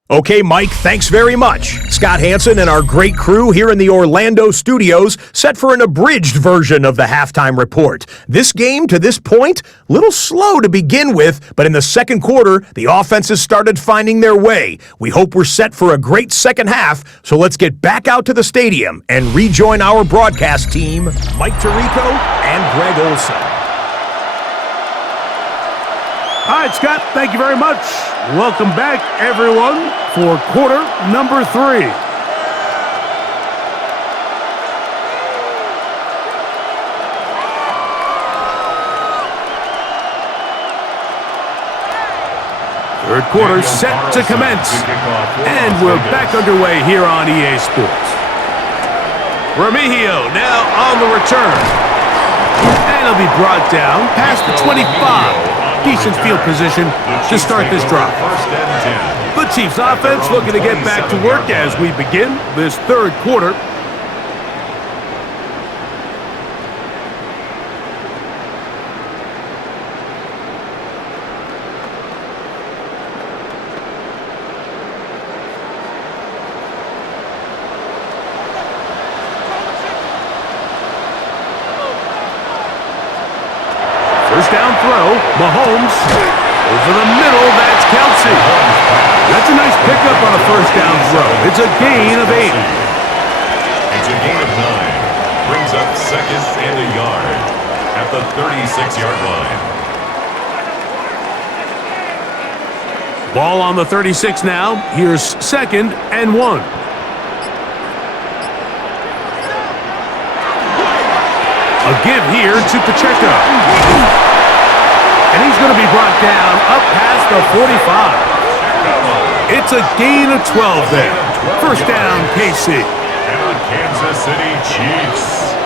Okay, Mike, thanks very much. Scott Hansen and our great crew here in the Orlando studios set for an abridged version of the halftime report. This game, to this point, a little slow to begin with, but in the second quarter, the offenses started finding their way. We hope we're set for a great second half, so let's get back out to the stadium and rejoin our broadcast team, Mike Tirico and Greg Olson. All right, Scott, thank you very much. Welcome back, everyone, for quarter number 3. Third quarter set to commence. And we're back underway here on EA Sports. Remigio now on the return. And he'll be brought down past the 25. Decent field position to start this drive. The Chiefs offense looking to get back to work as we begin this third quarter. First down throw, Mahomes, over the middle, that's Kelsey. That's a nice pickup on a first down throw. It's a gain of 8. It's a gain of 9. Brings up second and a yard at the 36-yard line. Ball on the 36 now. Here's second and 1. A give here to Pacheco. And he's going to be brought down up past the 45. It's a gain of 12 there. First down, KC. And the Kansas City Chiefs.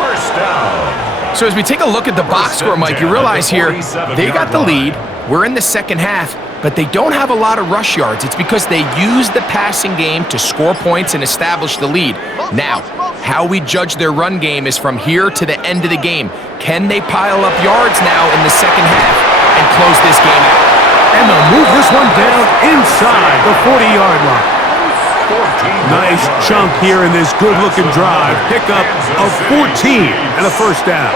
First down. So as we take a look at the box score, Mike, you realize here they got the lead. We're in the second half, but they don't have a lot of rush yards. It's because they use the passing game to score points and establish the lead. Now, how we judge their run game is from here to the end of the game. Can they pile up yards now in the second half and close this game out? And they'll move this one down inside the 40-yard line. Nice chunk here in this good-looking drive. Pickup of 14 and a first down.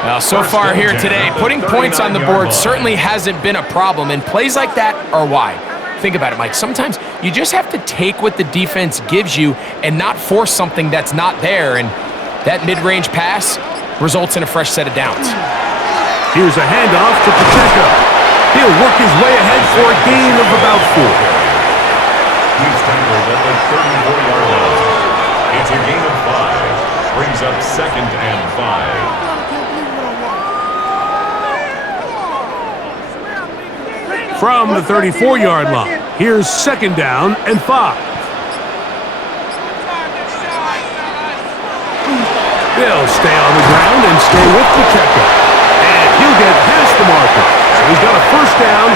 Well, so far here today, putting points on the board certainly hasn't been a problem, and plays like that are why. Think about it, Mike. Sometimes you just have to take what the defense gives you and not force something that's not there, and that mid-range pass results in a fresh set of downs. Here's a handoff to Pacheco. He'll work his way ahead for a gain of about 4. He's tackled at the 34-yard line. It's a gain of 5. Brings up second and 5. From the 34-yard line, here's second down and 5. They'll stay on the ground and stay with Pacheco. And he'll get past the marker. So he's got a first down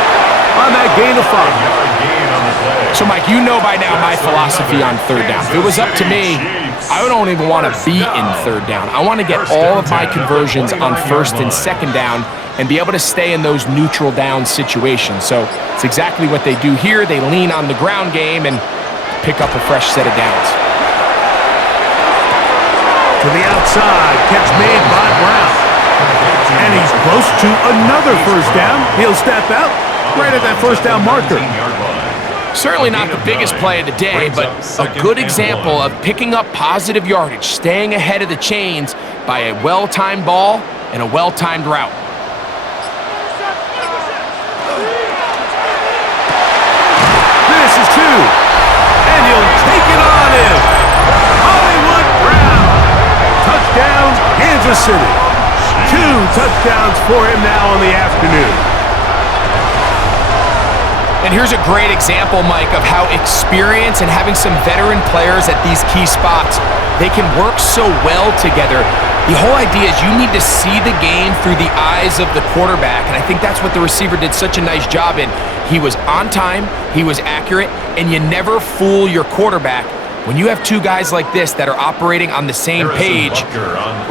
on that gain of 5. So, Mike, you know by now my philosophy on third down. If it was up to me, I don't even want to be in third down. I want to get all of my conversions on first and second down and be able to stay in those neutral down situations. So it's exactly what they do here. They lean on the ground game and pick up a fresh set of downs. To the outside, catch made by Brown. And he's close to another first down. He'll step out right at that first down marker. Certainly not the biggest play of the day, but a good example of picking up positive yardage, staying ahead of the chains by a well-timed ball and a well-timed route. This is 2. And he'll take it on in. Hollywood Brown. Touchdown, Kansas City. 2 touchdowns for him now on the afternoon. And here's a great example, Mike, of how experience and having some veteran players at these key spots, they can work so well together. The whole idea is you need to see the game through the eyes of the quarterback, and I think that's what the receiver did such a nice job in. He was on time, he was accurate, and you never fool your quarterback. When you have two guys like this that are operating on the same page,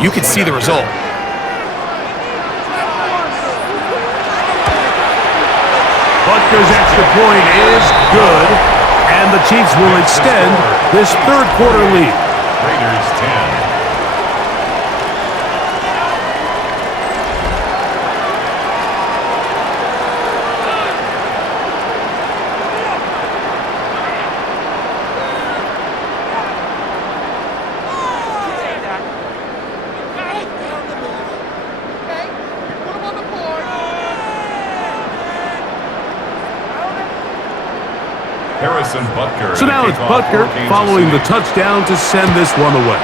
you can see the result. Butker's extra point is good, and the Chiefs will extend this third quarter lead. Raiders 10. Butker. So now it's Butker following the touchdown to send this one away.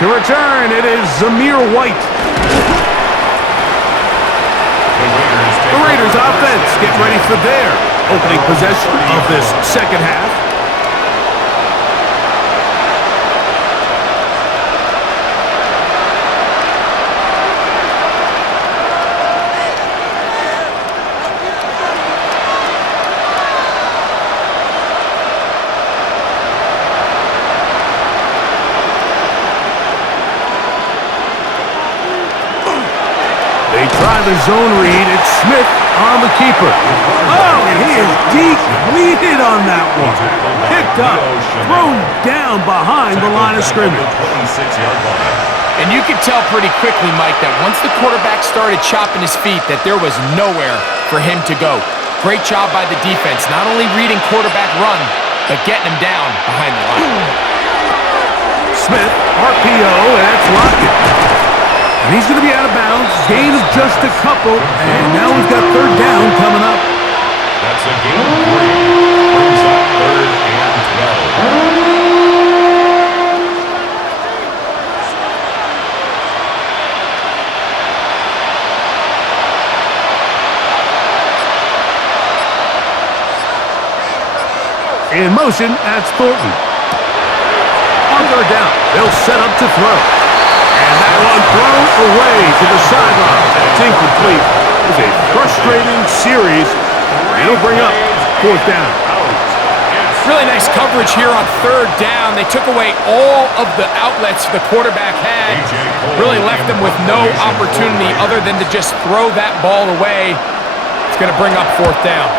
To return, it is Zamir White. The Raiders offense getting ready for their opening possession of this second half. They try the zone read. It's Smith on the keeper. Oh, and he is depleted on that one. Picked up, thrown down behind the line of scrimmage. And you could tell pretty quickly, Mike, that once the quarterback started chopping his feet, that there was nowhere for him to go. Great job by the defense, not only reading quarterback run, but getting him down behind the line. Smith, RPO, and that's Lockett. And he's going to be out of bounds. Gain of just a couple. And now we've got third down coming up. That's a gain of 3. Brings up 3rd and 12. In motion, that's Thornton. On third down, they'll set up to throw. And that one thrown away to the sideline. It's incomplete. It was a frustrating series. It'll bring up fourth down. Really nice coverage here on third down. They took away all of the outlets the quarterback had. Really left them with no opportunity other than to just throw that ball away. It's going to bring up fourth down.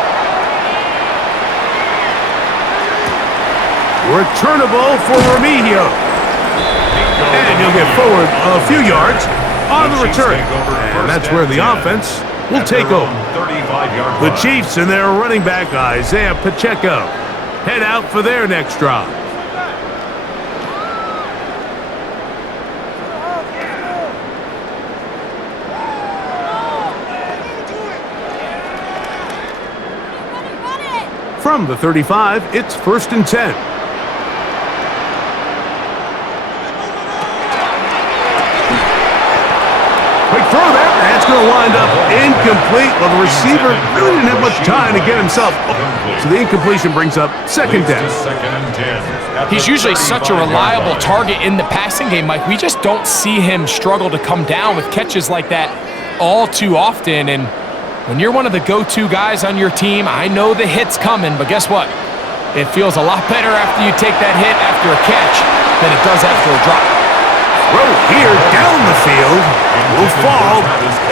Returnable for Remigio. And he'll get forward a few yards on the return. And that's where the offense will take over. The Chiefs and their running back, Isaiah Pacheco, head out for their next drive. From the 35, it's 1st and 10. Throw there, that's going to wind up incomplete. Well, the receiver really didn't have much time to get himself. So the incompletion brings up second down. He's usually such a reliable target in the passing game, Mike. We just don't see him struggle to come down with catches like that all too often. And when you're one of the go-to guys on your team, I know the hit's coming, but guess what? It feels a lot better after you take that hit after a catch than it does after a drop. Throw here down the field will fall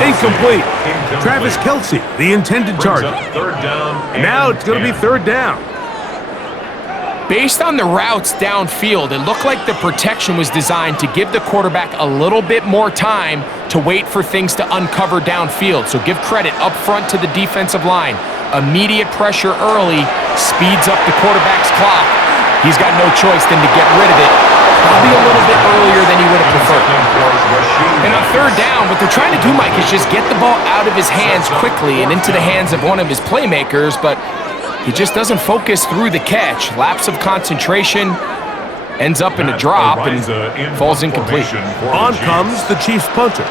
incomplete. Travis Kelce, the intended target. And now it's going to be third down. Based on the routes downfield, it looked like the protection was designed to give the quarterback a little bit more time to wait for things to uncover downfield. So give credit up front to the defensive line. Immediate pressure early speeds up the quarterback's clock. He's got no choice than to get rid of it, probably a little bit earlier than he would have preferred. And on third down, what they're trying to do, Mike, is just get the ball out of his hands quickly and into the hands of one of his playmakers, but he just doesn't focus through the catch. Lapse of concentration, ends up in a drop, and falls incomplete. On comes the Chiefs punter.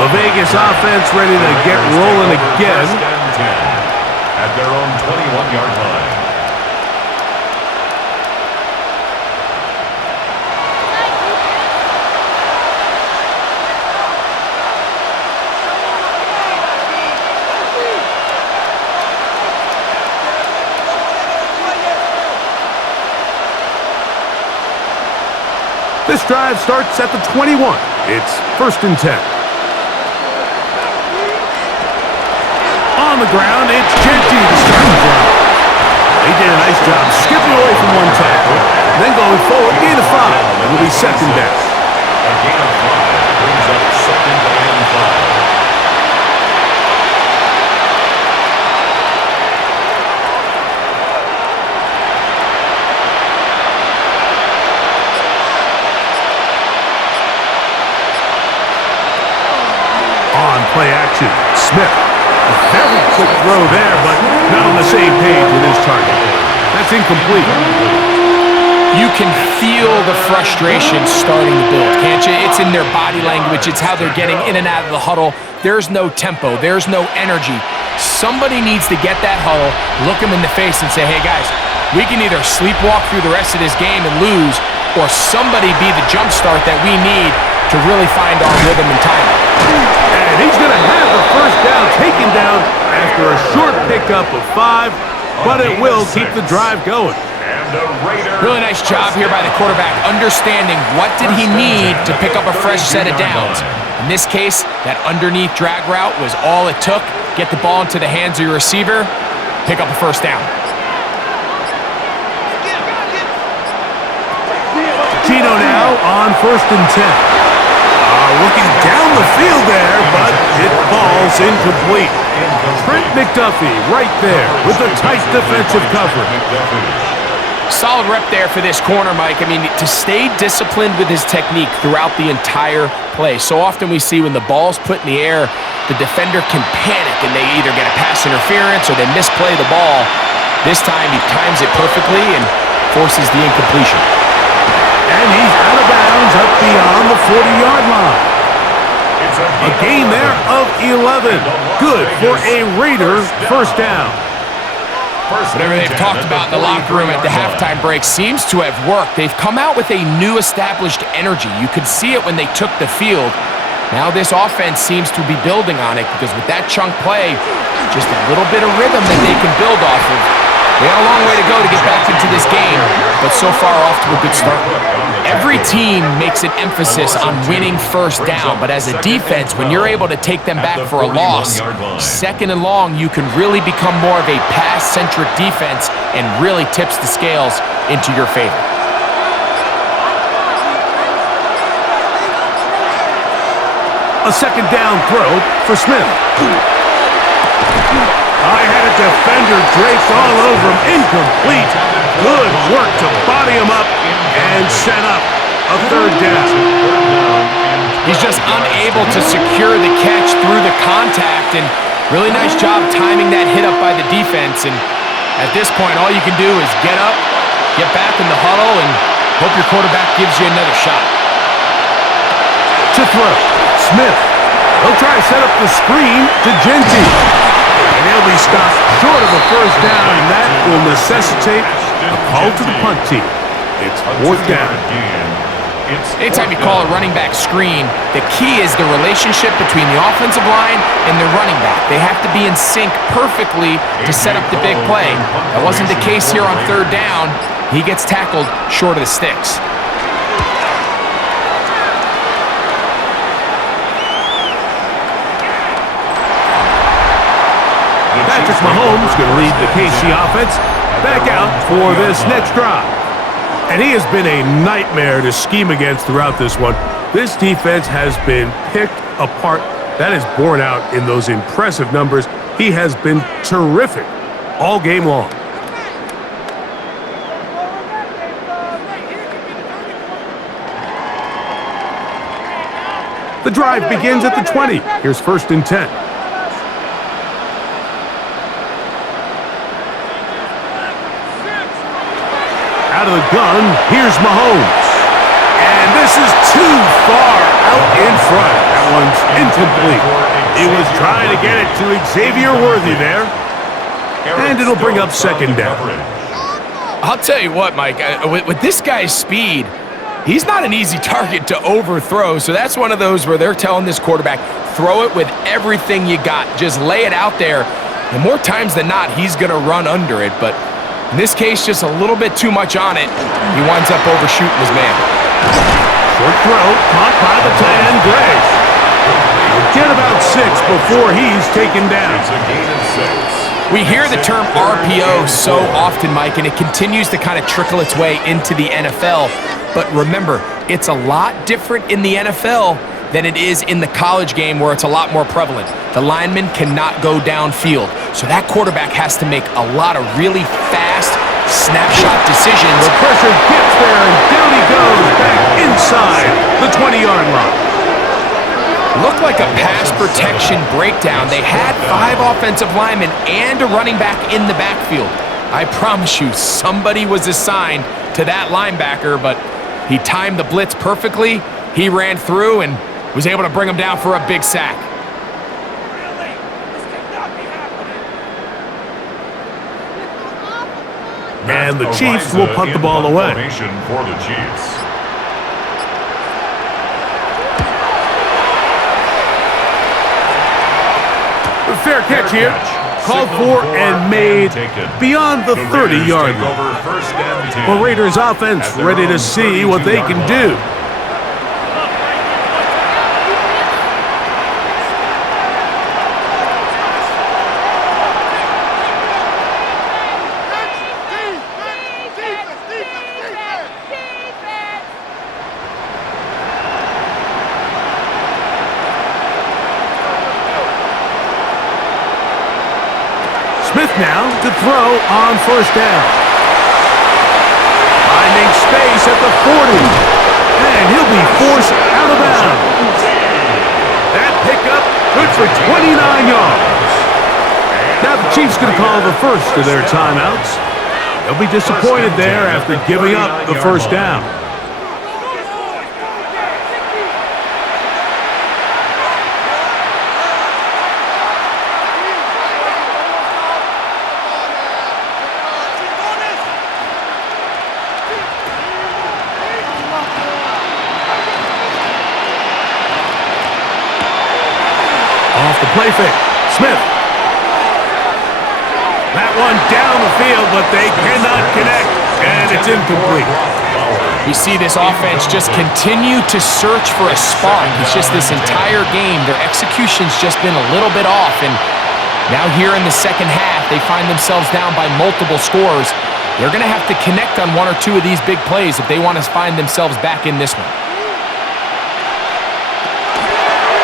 The Vegas offense ready to get rolling again. At their own 21-yard line. This drive starts at the 21. It's 1st and 10. On the ground, it's Genty to start the drive. They did a nice job skipping away from one tackle, then going forward, gain of 5. It'll be second down. A gain of 5 brings up 2nd and 5. On play action, Smith. A very quick throw there, but not on the same page with his target. That's incomplete. You can feel the frustration starting to build, can't you? It's in their body language. It's how they're getting in and out of the huddle. There's no tempo. There's no energy. Somebody needs to get that huddle, look them in the face and say, hey, guys, we can either sleepwalk through the rest of this game and lose, or somebody be the jump start that we need to really find our rhythm and timing. And he's going to have the first down taken down after a short pickup of 5, but it will keep the drive going. Really nice job here by the quarterback, understanding what did he need to pick up a fresh set of downs. In this case, that underneath drag route was all it took. Get the ball into the hands of your receiver, pick up a first down. Gino now on 1st and 10. Looking down the field there, but it falls incomplete. Trent McDuffie right there with a tight defensive coverage. Solid rep there for this corner, Mike. I mean, to stay disciplined with his technique throughout the entire play. So often we see when the ball's put in the air, the defender can panic and they either get a pass interference or they misplay the ball. This time he times it perfectly and forces the incompletion. And he's out of bounds up beyond the 40-yard line. A gain there of 11. Good for a Raider first down. Whatever they've talked about in the locker room at the halftime break seems to have worked. They've come out with a new established energy. You could see it when they took the field. Now this offense seems to be building on it because with that chunk play, just a little bit of rhythm that they can build off of. They got a long way to go to get back into this game, but so far off to a good start. Every team makes an emphasis on winning first down, but as a defense, when you're able to take them back for a loss, 2nd and long, you can really become more of a pass-centric defense and really tips the scales into your favor. A 2nd down throw for Smith. I had a defender draped all over him. Incomplete. Good work to body him up and set up a 3rd down. He's just unable to secure the catch through the contact, and really nice job timing that hit up by the defense. And at this point, all you can do is get up, get back in the huddle, and hope your quarterback gives you another shot. To throw, Smith. He'll try to set up the screen to Genty. And he'll be stopped short of a first down, and that will necessitate a call to the punt team. It's 4th down. Anytime you call a running back screen, the key is the relationship between the offensive line and the running back. They have to be in sync perfectly to set up the big play. That wasn't the case here on 3rd down. He gets tackled short of the sticks. Patrick Mahomes going to lead the KC offense back out for this next drive. And he has been a nightmare to scheme against throughout this one. This defense has been picked apart. That is borne out in those impressive numbers. He has been terrific all game long. The drive begins at the 20. Here's 1st and 10. Out of the gun, here's Mahomes. And this is too far out in front. That one's incomplete. He was trying to get it to Xavier Worthy there. And it'll bring up 2nd down. I'll tell you what, Mike, with this guy's speed, he's not an easy target to overthrow. So that's one of those where they're telling this quarterback, throw it with everything you got. Just lay it out there. And more times than not, he's going to run under it. But in this case, just a little bit too much on it. He winds up overshooting his man. Short throw, caught by the tight end, Gray. Get about 6 before he's taken down. It's a gain of 6. We hear the term RPO so often, Mike, and it continues to kind of trickle its way into the NFL. But remember, it's a lot different in the NFL than it is in the college game where it's a lot more prevalent. The lineman cannot go downfield, so that quarterback has to make a lot of really fast snapshot decisions. The pressure gets there, and down he goes back inside the 20-yard line. Looked like a pass protection breakdown. They had 5 offensive linemen and a running back in the backfield. I promise you, somebody was assigned to that linebacker, but he timed the blitz perfectly. He ran through and was able to bring him down for a big sack. And the Chiefs will punt the ball away. For the Chiefs. A fair catch here. Called for and made beyond the 30-yard line. The Raiders offense ready to see what they can do. Smith now to throw on first down. Finding space at the 40. And he'll be forced out of bounds. That pickup good for 29 yards. Now the Chiefs going to call the first of their timeouts. They'll be disappointed there after giving up the first down. Off the play fake. Smith. That one down the field, but they cannot connect, and it's incomplete. You see this offense just continue to search for a spark. It's just this entire game, their execution's just been a little bit off, and now here in the second half, they find themselves down by multiple scores. They're going to have to connect on one or two of these big plays if they want to find themselves back in this one.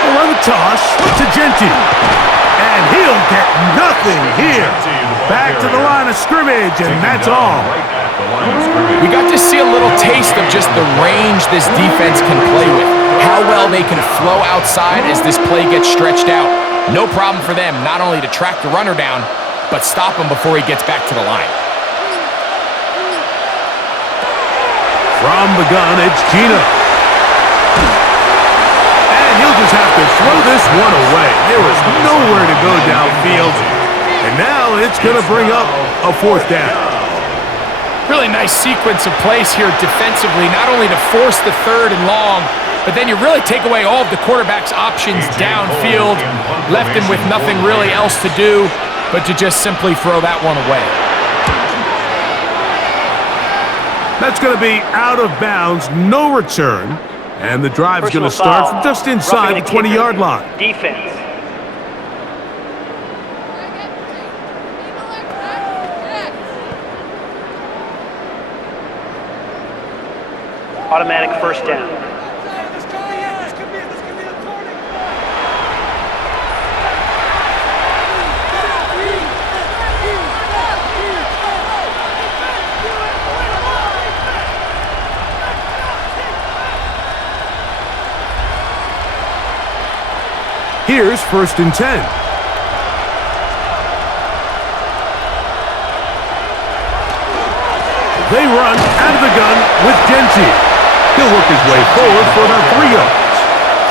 On the toss to Genty. And he'll get nothing here. Back to the line of scrimmage, and that's all. We got to see a little taste of just the range this defense can play with. How well they can flow outside as this play gets stretched out. No problem for them not only to track the runner down, but stop him before he gets back to the line. From the gun, it's Gino. He'll just have to throw this one away. There was nowhere to go downfield. And now it's going to bring up a fourth down. Really nice sequence of plays here defensively, not only to force the third and long, but then you really take away all of the quarterback's options downfield, left him with nothing really else to do but to just simply throw that one away. That's going to be out of bounds, no return. And the drive is going to start from just inside the 20-yard line. Defense. Automatic first down. Here's 1st and 10. They run out of the gun with Genty. He'll work his way forward for about 3 yards.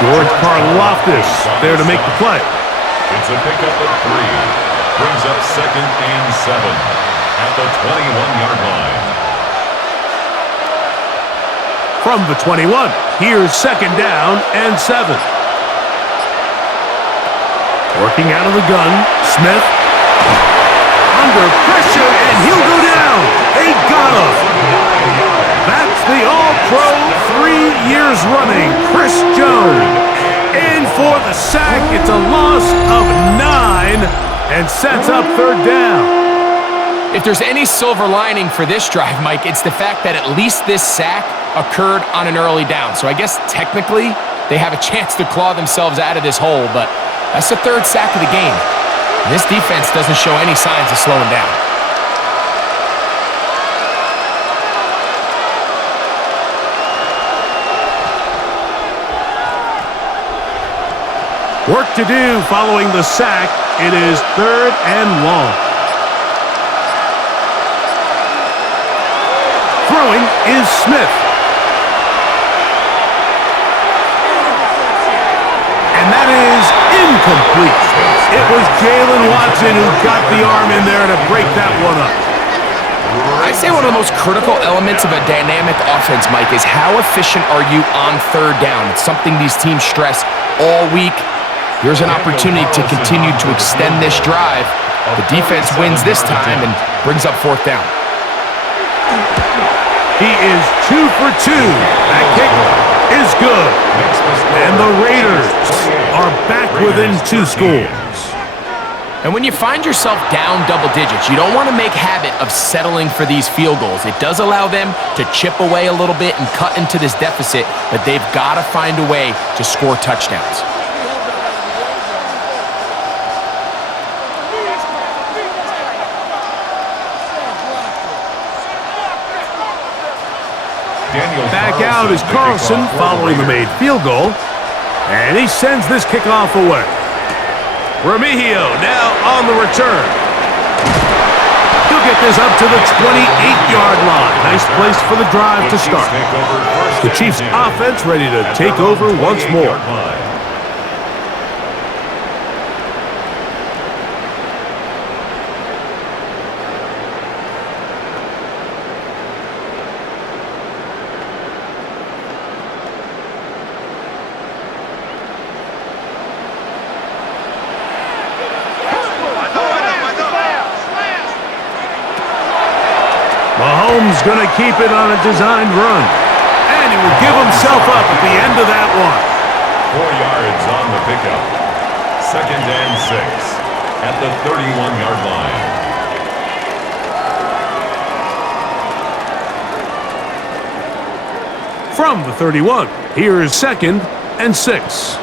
George Karlaftis there to make the play. It's a pickup of 3. Brings up 2nd and 7 at the 21-yard line. From the 21, here's 2nd down and 7. Working out of the gun, Smith. Under pressure, and he'll go down. They got him. That's the All-Pro 3 years running, Chris Jones. In for the sack. It's a loss of 9 and sets up 3rd down. If there's any silver lining for this drive, Mike, it's the fact that at least this sack occurred on an early down. So I guess technically they have a chance to claw themselves out of this hole, but that's the 3rd sack of the game. This defense doesn't show any signs of slowing down. Work to do following the sack. It is 3rd and long. Throwing is Smith. And that is incomplete. It was Jalen Watson who got the arm in there to break that one up. I'd say one of the most critical elements of a dynamic offense, Mike, is how efficient are you on third down? It's something these teams stress all week. Here's an opportunity to continue to extend this drive. The defense wins this time and brings up fourth down. He is 2 for 2. That kick is good. And the Raiders are back within 2 scores. And when you find yourself down double digits, you don't want to make habit of settling for these field goals. It does allow them to chip away a little bit and cut into this deficit, but they've got to find a way to score touchdowns. Back out is Carlson following the made field goal. And he sends this kickoff away. Remigio now on the return. He'll get this up to the 28-yard line. Nice place for the drive to start. The Chiefs offense ready to take over once more. Mahomes going to keep it on a designed run. And he will give himself up at the end of that one. 4 yards on the pickup. 2nd and 6 at the 31-yard line. From the 31, here is 2nd and 6.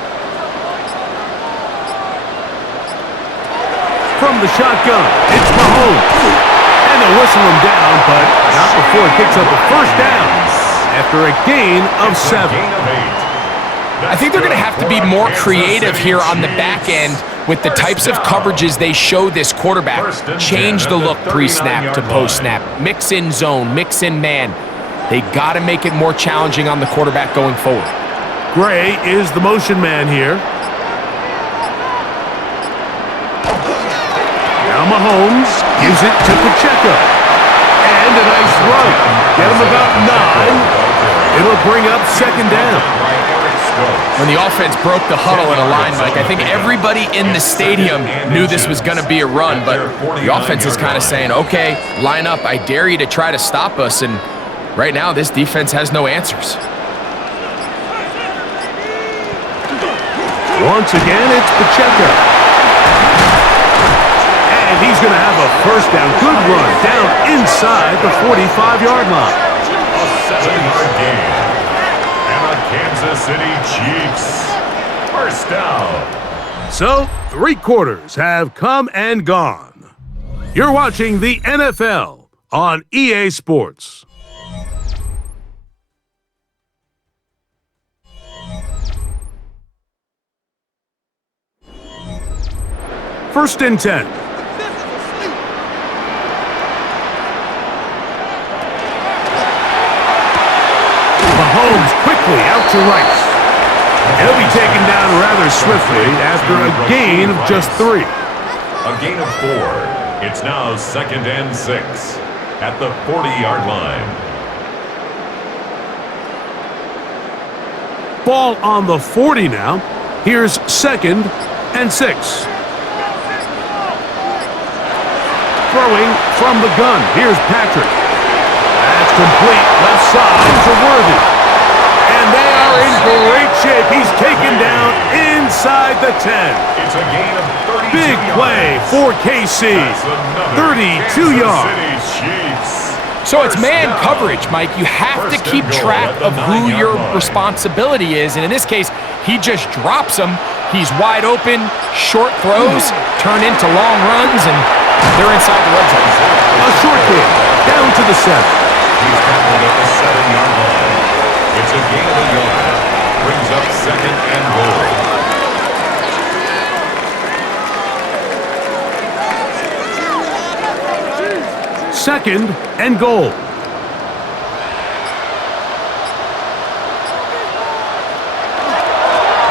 From the shotgun, it's Mahomes. And they'll whistle him down, but not before he picks up a first down after a gain of 7. I think they're going to have to be more creative here on the back end with the types of coverages they show this quarterback. Change the look pre-snap to post-snap. Mix in zone, mix in man. They got to make it more challenging on the quarterback going forward. Gray is the motion man here. Now Mahomes gives it to Pacheco. And a nice run. Get him about 9. It'll bring up 2nd down. When the offense broke the huddle in a line, Mike, I think everybody in the stadium knew this was going to be a run, but the offense is kind of saying, okay, line up. I dare you to try to stop us, and right now this defense has no answers. Once again, it's Pacheco. And he's going to have a first down. Good run down inside the 45-yard line. A 7-yard gain. And the Kansas City Chiefs. First down. So, 3 quarters have come and gone. You're watching the NFL on EA Sports. First and 10. Mahomes quickly out to Rice. He'll be taken down rather swiftly after a gain of just 3. A gain of 4. It's now 2nd and 6 at the 40-yard line. Ball on the 40 now. Here's 2nd and 6. Throwing from the gun. Here's Patrick. That's complete. Left side to Worthy. And they are in great shape. He's taken down inside the 10. It's a gain of 32 Big play for KC. 32 yards. So it's man coverage, Mike. You have to keep track of who your responsibility is. And in this case, he just drops him. He's wide open. Short throws turn into long runs, and they're inside the red zone. A short kick down to the 7. He's tackled at the 7-yard line. It's a gain of a yard. Brings up 2nd and goal. Second and goal.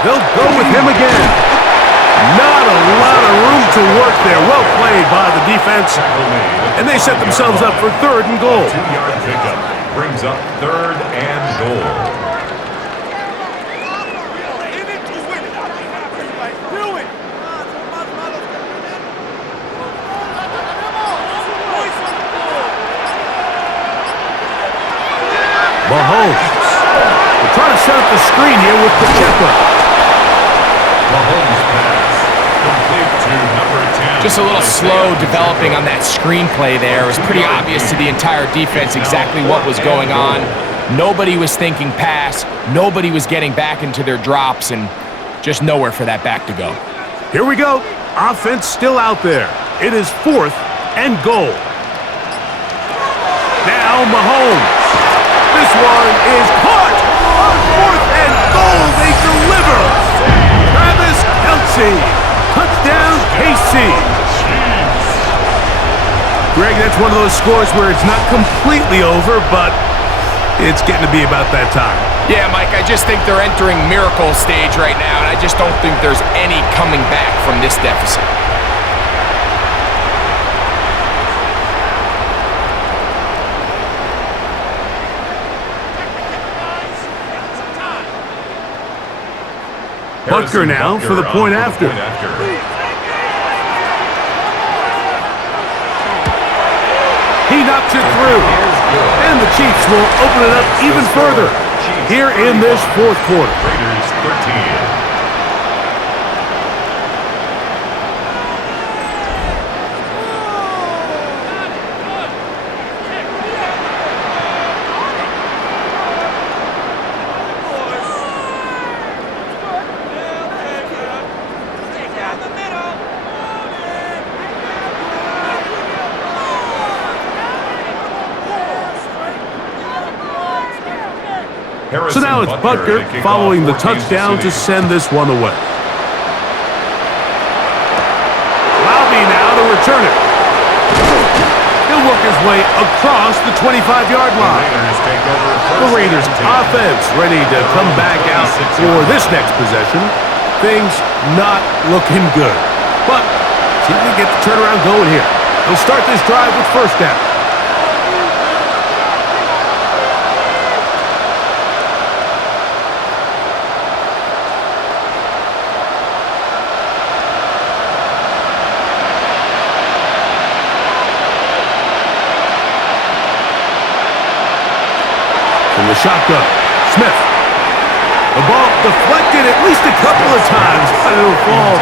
They'll go with him again. Not a lot of room to work there. Well played by the defense. And they set themselves up for 3rd and goal. 2-yard pickup brings up 3rd and goal. Mahomes. They're trying to set up the screen here with Pacheco. Mahomes pass. Complete to number 10. Just a little slow developing on that screenplay there. It was pretty obvious to the entire defense exactly what was going on. Nobody was thinking pass. Nobody was getting back into their drops, and just nowhere for that back to go. Here we go. Offense still out there. It is 4th and goal. Now Mahomes. This one is caught on 4th and goal. They deliver. Travis Kelce. Touchdown, KC. Greg, that's one of those scores where it's not completely over, but it's getting to be about that time. Yeah, Mike, I just think they're entering miracle stage right now, and I just don't think there's any coming back from this deficit. Butker now for the point after. He knocks it through. And the Chiefs will open it up even further here in this 4th quarter. Raiders 13. So now it's Butker following the touchdown to send this one away. Lowby now to return it. He'll work his way across the 25-yard line. The Raiders offense ready to come back out for this next possession. Things not looking good. But see if we can get the turnaround going here. They'll start this drive with 1st down. The shotgun. Smith. The ball deflected at least a couple of times, but it'll fall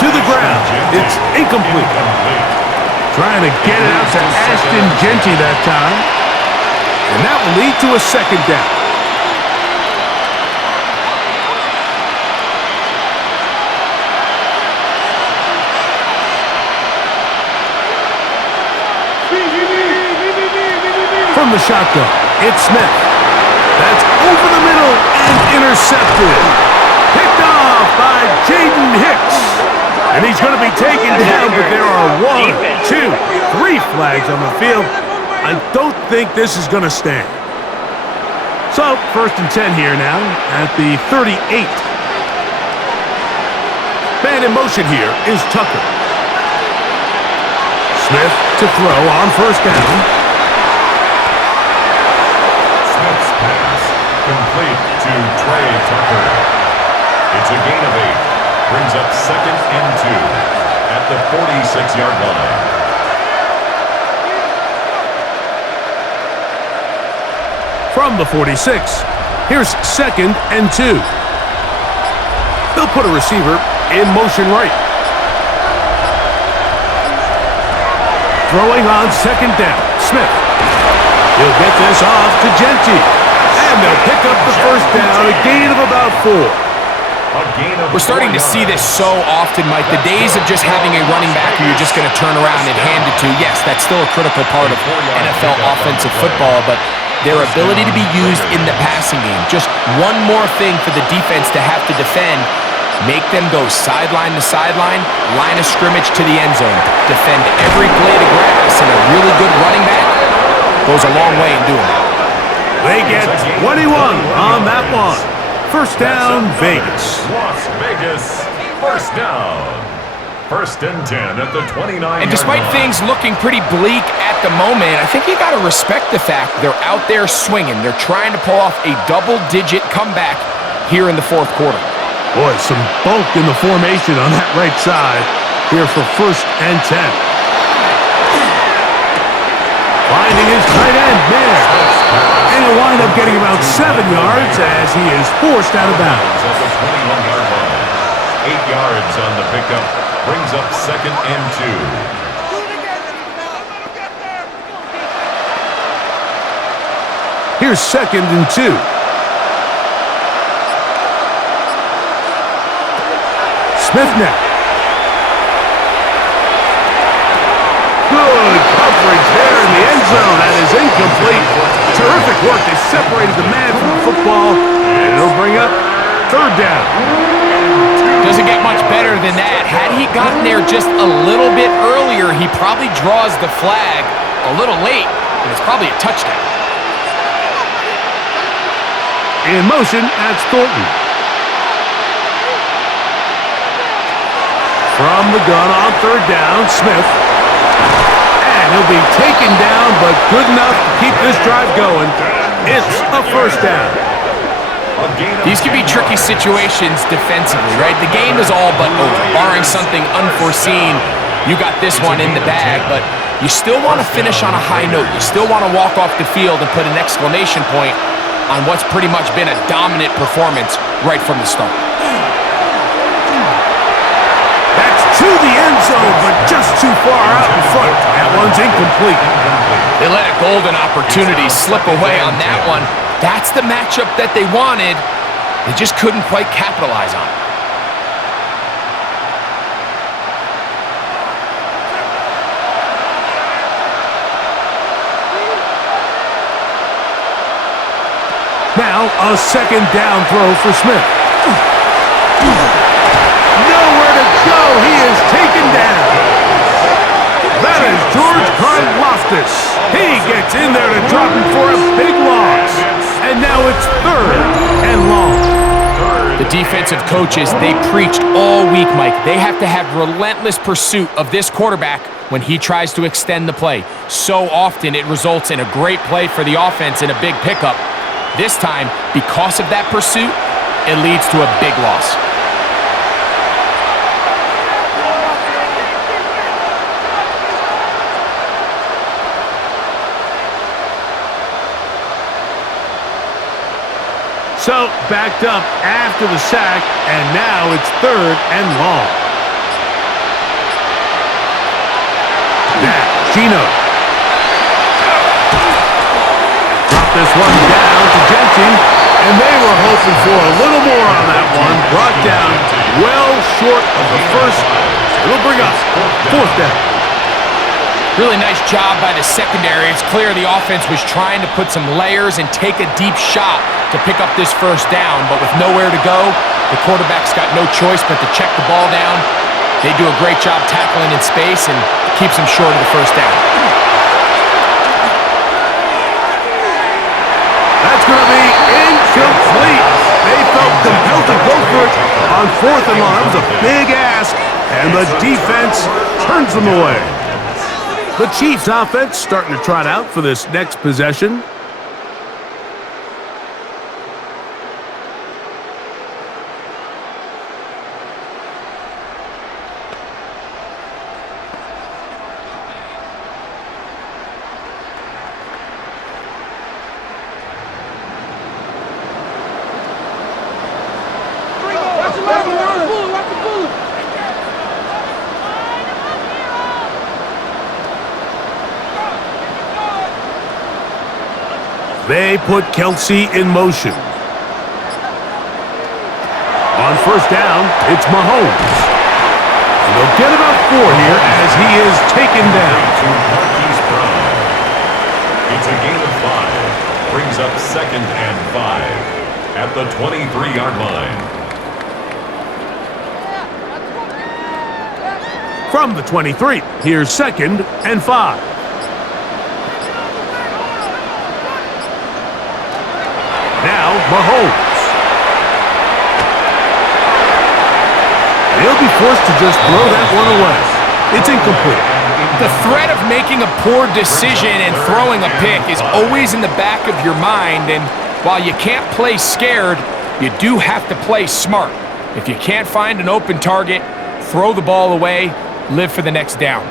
to the ground. It's incomplete. Trying to get it out to Ashton Genty that time. And that will lead to a 2nd down. From the shotgun, it's Smith. That's over the middle and intercepted. Picked off by Jaden Hicks. And he's going to be taken down, but there are 1, 2, 3 flags on the field. I don't think this is going to stand. So, 1st and 10 here now at the 38. Man in motion here is Tucker. Smith to throw on 1st down. Complete to Trey Tucker. It's a gain of 8. Brings up 2nd and 2 at the 46-yard line. From the 46, here's 2nd and 2. They'll put a receiver in motion right. Throwing on 2nd down, Smith. He'll get this off to Genty. And they'll pick up the 1st down, a gain of about 4. We're starting to see this so often, Mike. The days of just having a running back who you're just going to turn around and hand it to, yes, that's still a critical part of NFL offensive football, but their ability to be used in the passing game, just one more thing for the defense to have to defend, make them go sideline to sideline, line of scrimmage to the end zone, defend every blade of grass, and a really good running back goes a long way in doing that. They get 21 on that one. First down, Vegas. Las Vegas, first down. First and 10 at the 29-yard And despite line. things looking pretty bleak at the moment, I think you got to respect the fact they're out there swinging. They're trying to pull off a double-digit comeback here in the fourth quarter. Boy, some bulk in the formation on that right side here for first and 10. Finding his tight end there. And he'll wind up getting about 7 yards as he is forced out of bounds. At the 21-yard line. 8 yards on the pickup. Brings up second and 2. Here's second and 2. Smith now. Good coverage there in the end zone. That is incomplete. Terrific work. They separated the man from the football, and it'll bring up third down. Doesn't get much better than that. Had he gotten there just a little bit earlier, he probably draws the flag a little late, and it's probably a touchdown. In motion, that's Thornton. From the gun on third down, Smith. And he'll be taken down, but good enough to keep this drive going. It's a first down. These can be tricky situations defensively, right? The game is all but over. Barring something unforeseen, you got this one in the bag, but you still want to finish on a high note. You still want to walk off the field and put an exclamation point on what's pretty much been a dominant performance right from the start. That's to the end zone, but just too far out in front. That one's incomplete. They let a golden opportunity slip away on that one. That's the matchup that they wanted. They just couldn't quite capitalize on it. Now, a second down throw for Smith. Nowhere to go. He is taken down. That is George Karlaftis. He gets in there to drop him for a big loss. And now it's third and long. The defensive coaches, they preached all week, Mike. They have to have relentless pursuit of this quarterback when he tries to extend the play. So often it results in a great play for the offense and a big pickup. This time, because of that pursuit, it leads to a big loss. So, backed up after the sack, and now it's third and long. Now, Gino. Drop this one down to Genty, and they were hoping for a little more on that one. Brought down well short of the first. It'll bring up fourth down. Really nice job by the secondary. It's clear the offense was trying to put some layers and take a deep shot to pick up this first down, but with nowhere to go, the quarterback's got no choice but to check the ball down. They do a great job tackling in space and keeps him short of the first down. That's going to be incomplete. They felt compelled to go for it on fourth and long. That was a big ask, and the defense turns them away. The Chiefs offense starting to trot out for this next possession. They put Kelsey in motion. On first down, it's Mahomes. And they'll get about 4 here as he is taken down. It's a gain of 5. Brings up second and 5 at the 23-yard line. From the 23, here's second and 5. Now, Mahomes. he'll be forced to just throw that one away. It's incomplete. The threat of making a poor decision and throwing a pick is always in the back of your mind, and while you can't play scared, you do have to play smart. If you can't find an open target, throw the ball away, live for the next down.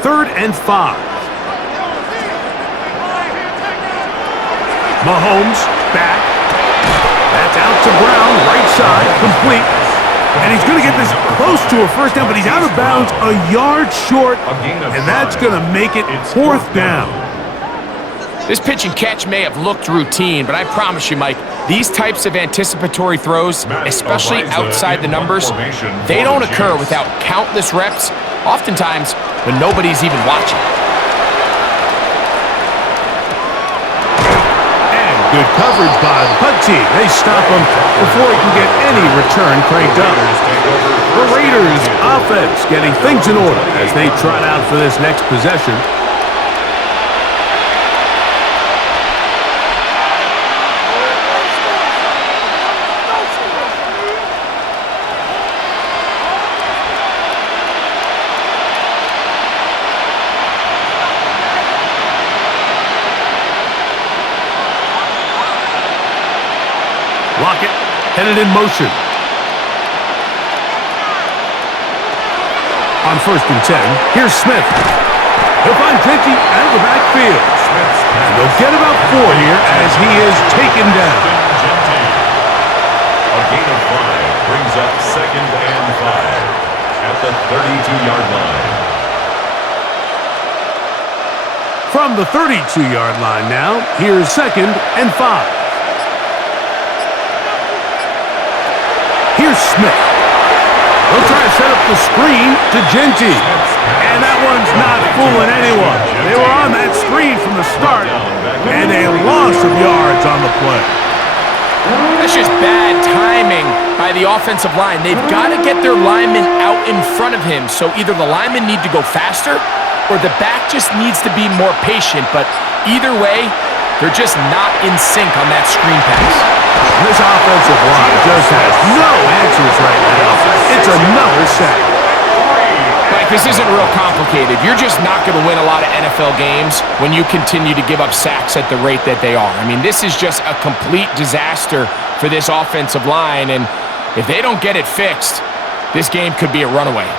3rd and 5. Mahomes back. That's out to Brown, right side, complete. And he's going to get this close to a first down, but he's out of bounds a yard short, and that's going to make it 4th down. This pitch and catch may have looked routine, but I promise you, Mike, these types of anticipatory throws, especially outside the numbers, they don't occur without countless reps, oftentimes when nobody's even watching. And good coverage by the punt team. They stop him before he can get any return cranked up. The Raiders offense getting things in order as they trot out for this next possession. Lockett headed in motion. On 1st and 10, here's Smith. He'll find Genty out of the backfield. And they'll get about 4 here as he is taken down. A gain of 5 brings up 2nd and 5 at the 32-yard line. From the 32-yard line now, here's 2nd and 5. Here's Smith. He'll try to set up the screen to Genty. And that one's not fooling anyone. They were on that screen from the start, and a loss of yards on the play. That's just bad timing by the offensive line. They've got to get their linemen out in front of him, so either the linemen need to go faster or the back just needs to be more patient. But either way, they're just not in sync on that screen pass. This offensive line just has no answers right now. It's another sack. Like, this isn't real complicated. You're just not going to win a lot of NFL games when you continue to give up sacks at the rate that they are. I mean, this is just a complete disaster for this offensive line, and if they don't get it fixed, this game could be a runaway.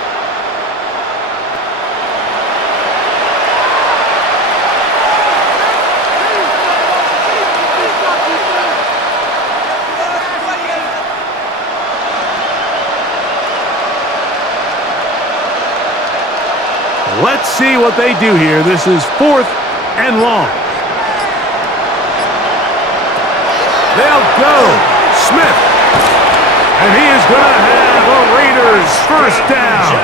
Let's see what they do here. This is 4th and long. They'll go. Smith. And he is going to have the Raiders first down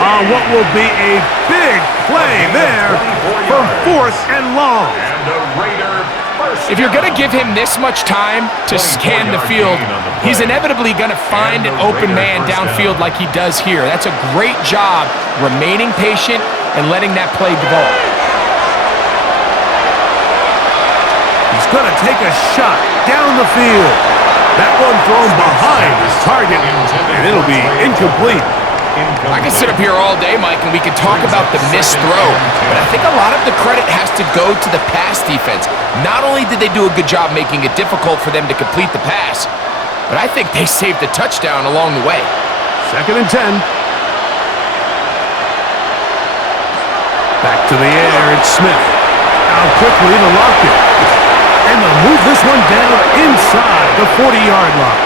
on what will be a big play there for 4th and long. If you're going to give him this much time to scan the field, he's inevitably going to find an open man downfield like he does here. That's a great job remaining patient and letting that play develop. He's going to take a shot down the field. That one thrown behind his target, and it'll be incomplete. I could sit up here all day, Mike, and we could talk about the missed throw, but I think a lot of the credit has to go to the pass defense. Not only did they do a good job making it difficult for them to complete the pass, but I think they saved the touchdown along the way. 2nd and 10. Back to the air, it's Smith. Out quickly to Lockett. And they'll move this one down inside the 40-yard line.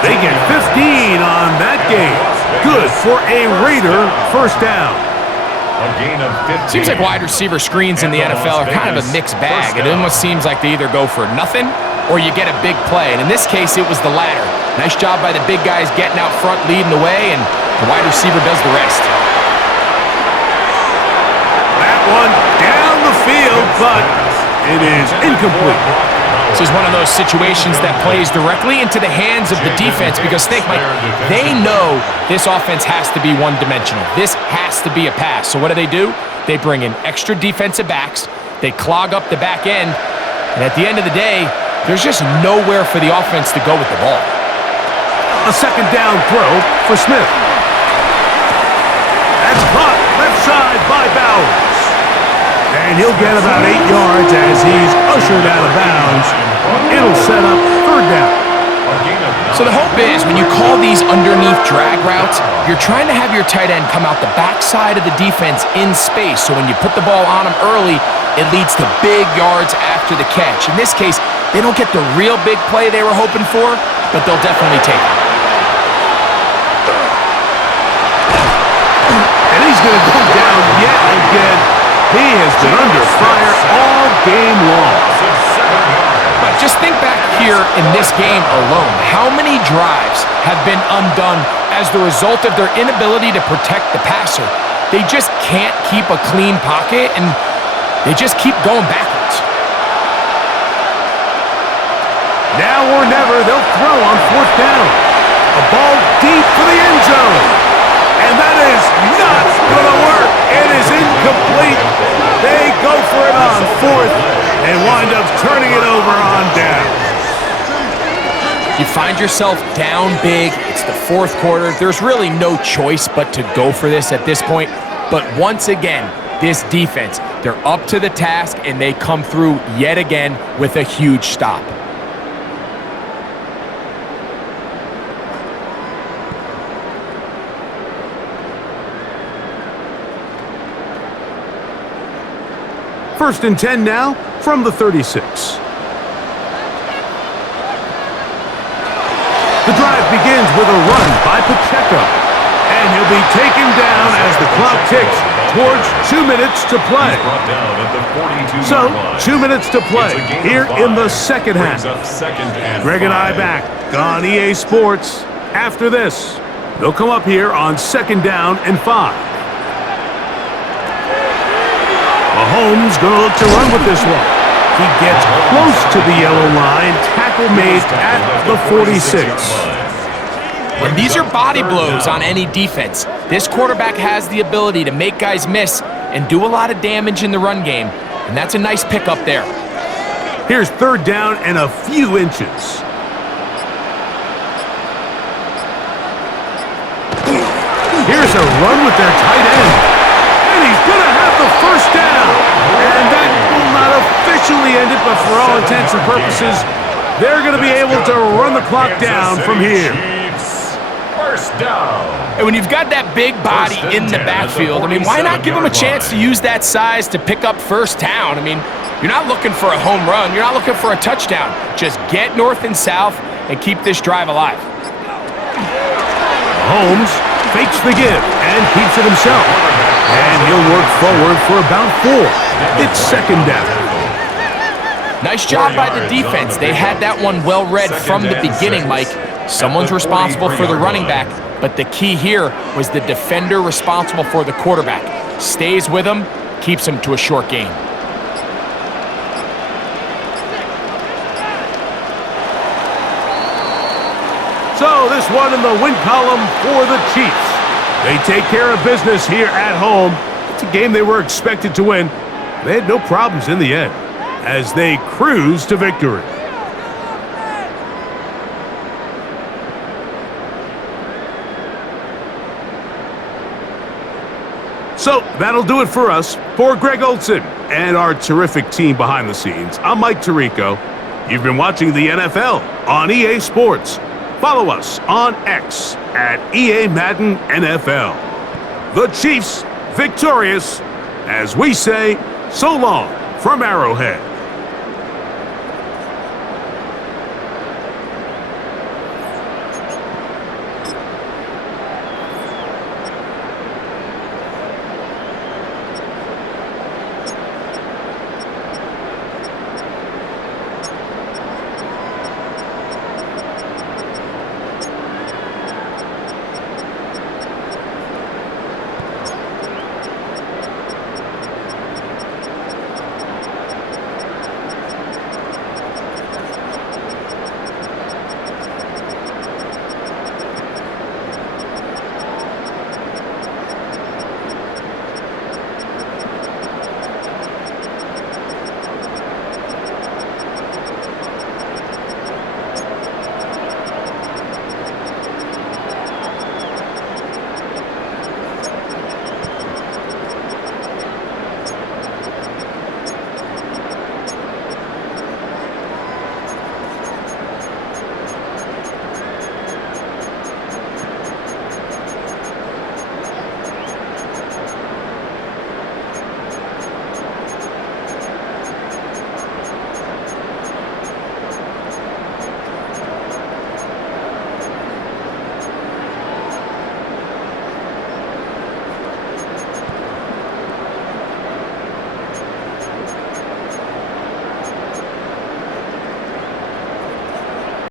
They get 15 on that game. Good for a Raider first down. Seems like wide receiver screens in the NFL are kind of a mixed bag. It almost seems like they either go for nothing or you get a big play. And in this case, it was the latter. Nice job by the big guys getting out front, leading the way, and the wide receiver does the rest. That one down the field, but it is incomplete. This is one of those situations that plays directly into the hands of the defense because think, Mike, they know this offense has to be one-dimensional. This has to be a pass. So what do? They bring in extra defensive backs. They clog up the back end. And at the end of the day, there's just nowhere for the offense to go with the ball. A second down throw for Smith. That's caught left side by Bowers. And he'll get about 8 yards as he's ushered out of bounds. It'll set up third down. So the hope is when you call these underneath drag routes, you're trying to have your tight end come out the backside of the defense in space. So when you put the ball on him early, it leads to big yards after the catch. In this case, they don't get the real big play they were hoping for, but they'll definitely take it. And he's going to go down yet again. He has been under fire all game long. But just think back here in this game alone. How many drives have been undone as the result of their inability to protect the passer? They just can't keep a clean pocket, and they just keep going backwards. Now or never, they'll throw on fourth down. A ball deep for the end zone. And that is not going to work. It is incomplete. They go for it on fourth and wind up turning it over on down. You find yourself down big. It's the fourth quarter. There's really no choice but to go for this at this point. But once again, this defense, they're up to the task, and they come through yet again with a huge stop. First and 10 now from the 36. The drive begins with a run by Pacheco, and he'll be taken down as the clock ticks towards 2 minutes to play. So, 2 minutes to play here in the second half. Greg and I back on EA Sports. After this, they'll come up here on second down and 5. Mahomes going to look to run with this one. He gets close to the yellow line. Tackle made at the 46. And these are body blows on any defense. This quarterback has the ability to make guys miss and do a lot of damage in the run game. And that's a nice pickup there. Here's third down and a few inches. Here's a run with their tight end. And he's going to have the first down. And that will not officially end it, but for all intents and purposes, they're going to be able to run the clock down from here. First down. And when you've got that big body in the backfield, I mean, why not give him a chance to use that size to pick up first down? I mean, you're not looking for a home run. You're not looking for a touchdown. Just get north and south and keep this drive alive. Holmes fakes the give and keeps it himself. And he'll work forward for about 4. It's second down. Nice job by the defense. They had that one well read from the beginning, Mike. Someone's responsible for the running back, but the key here was the defender responsible for the quarterback. Stays with him, keeps him to a short gain. So this one in the win column for the Chiefs. They take care of business here at home. It's a game they were expected to win. They had no problems in the end as they cruise to victory. So that'll do it for us. For Greg Olson and our terrific team behind the scenes, I'm Mike Tirico. You've been watching the NFL on EA Sports. Follow us on X at EA Madden NFL. The Chiefs victorious as we say so long from Arrowhead.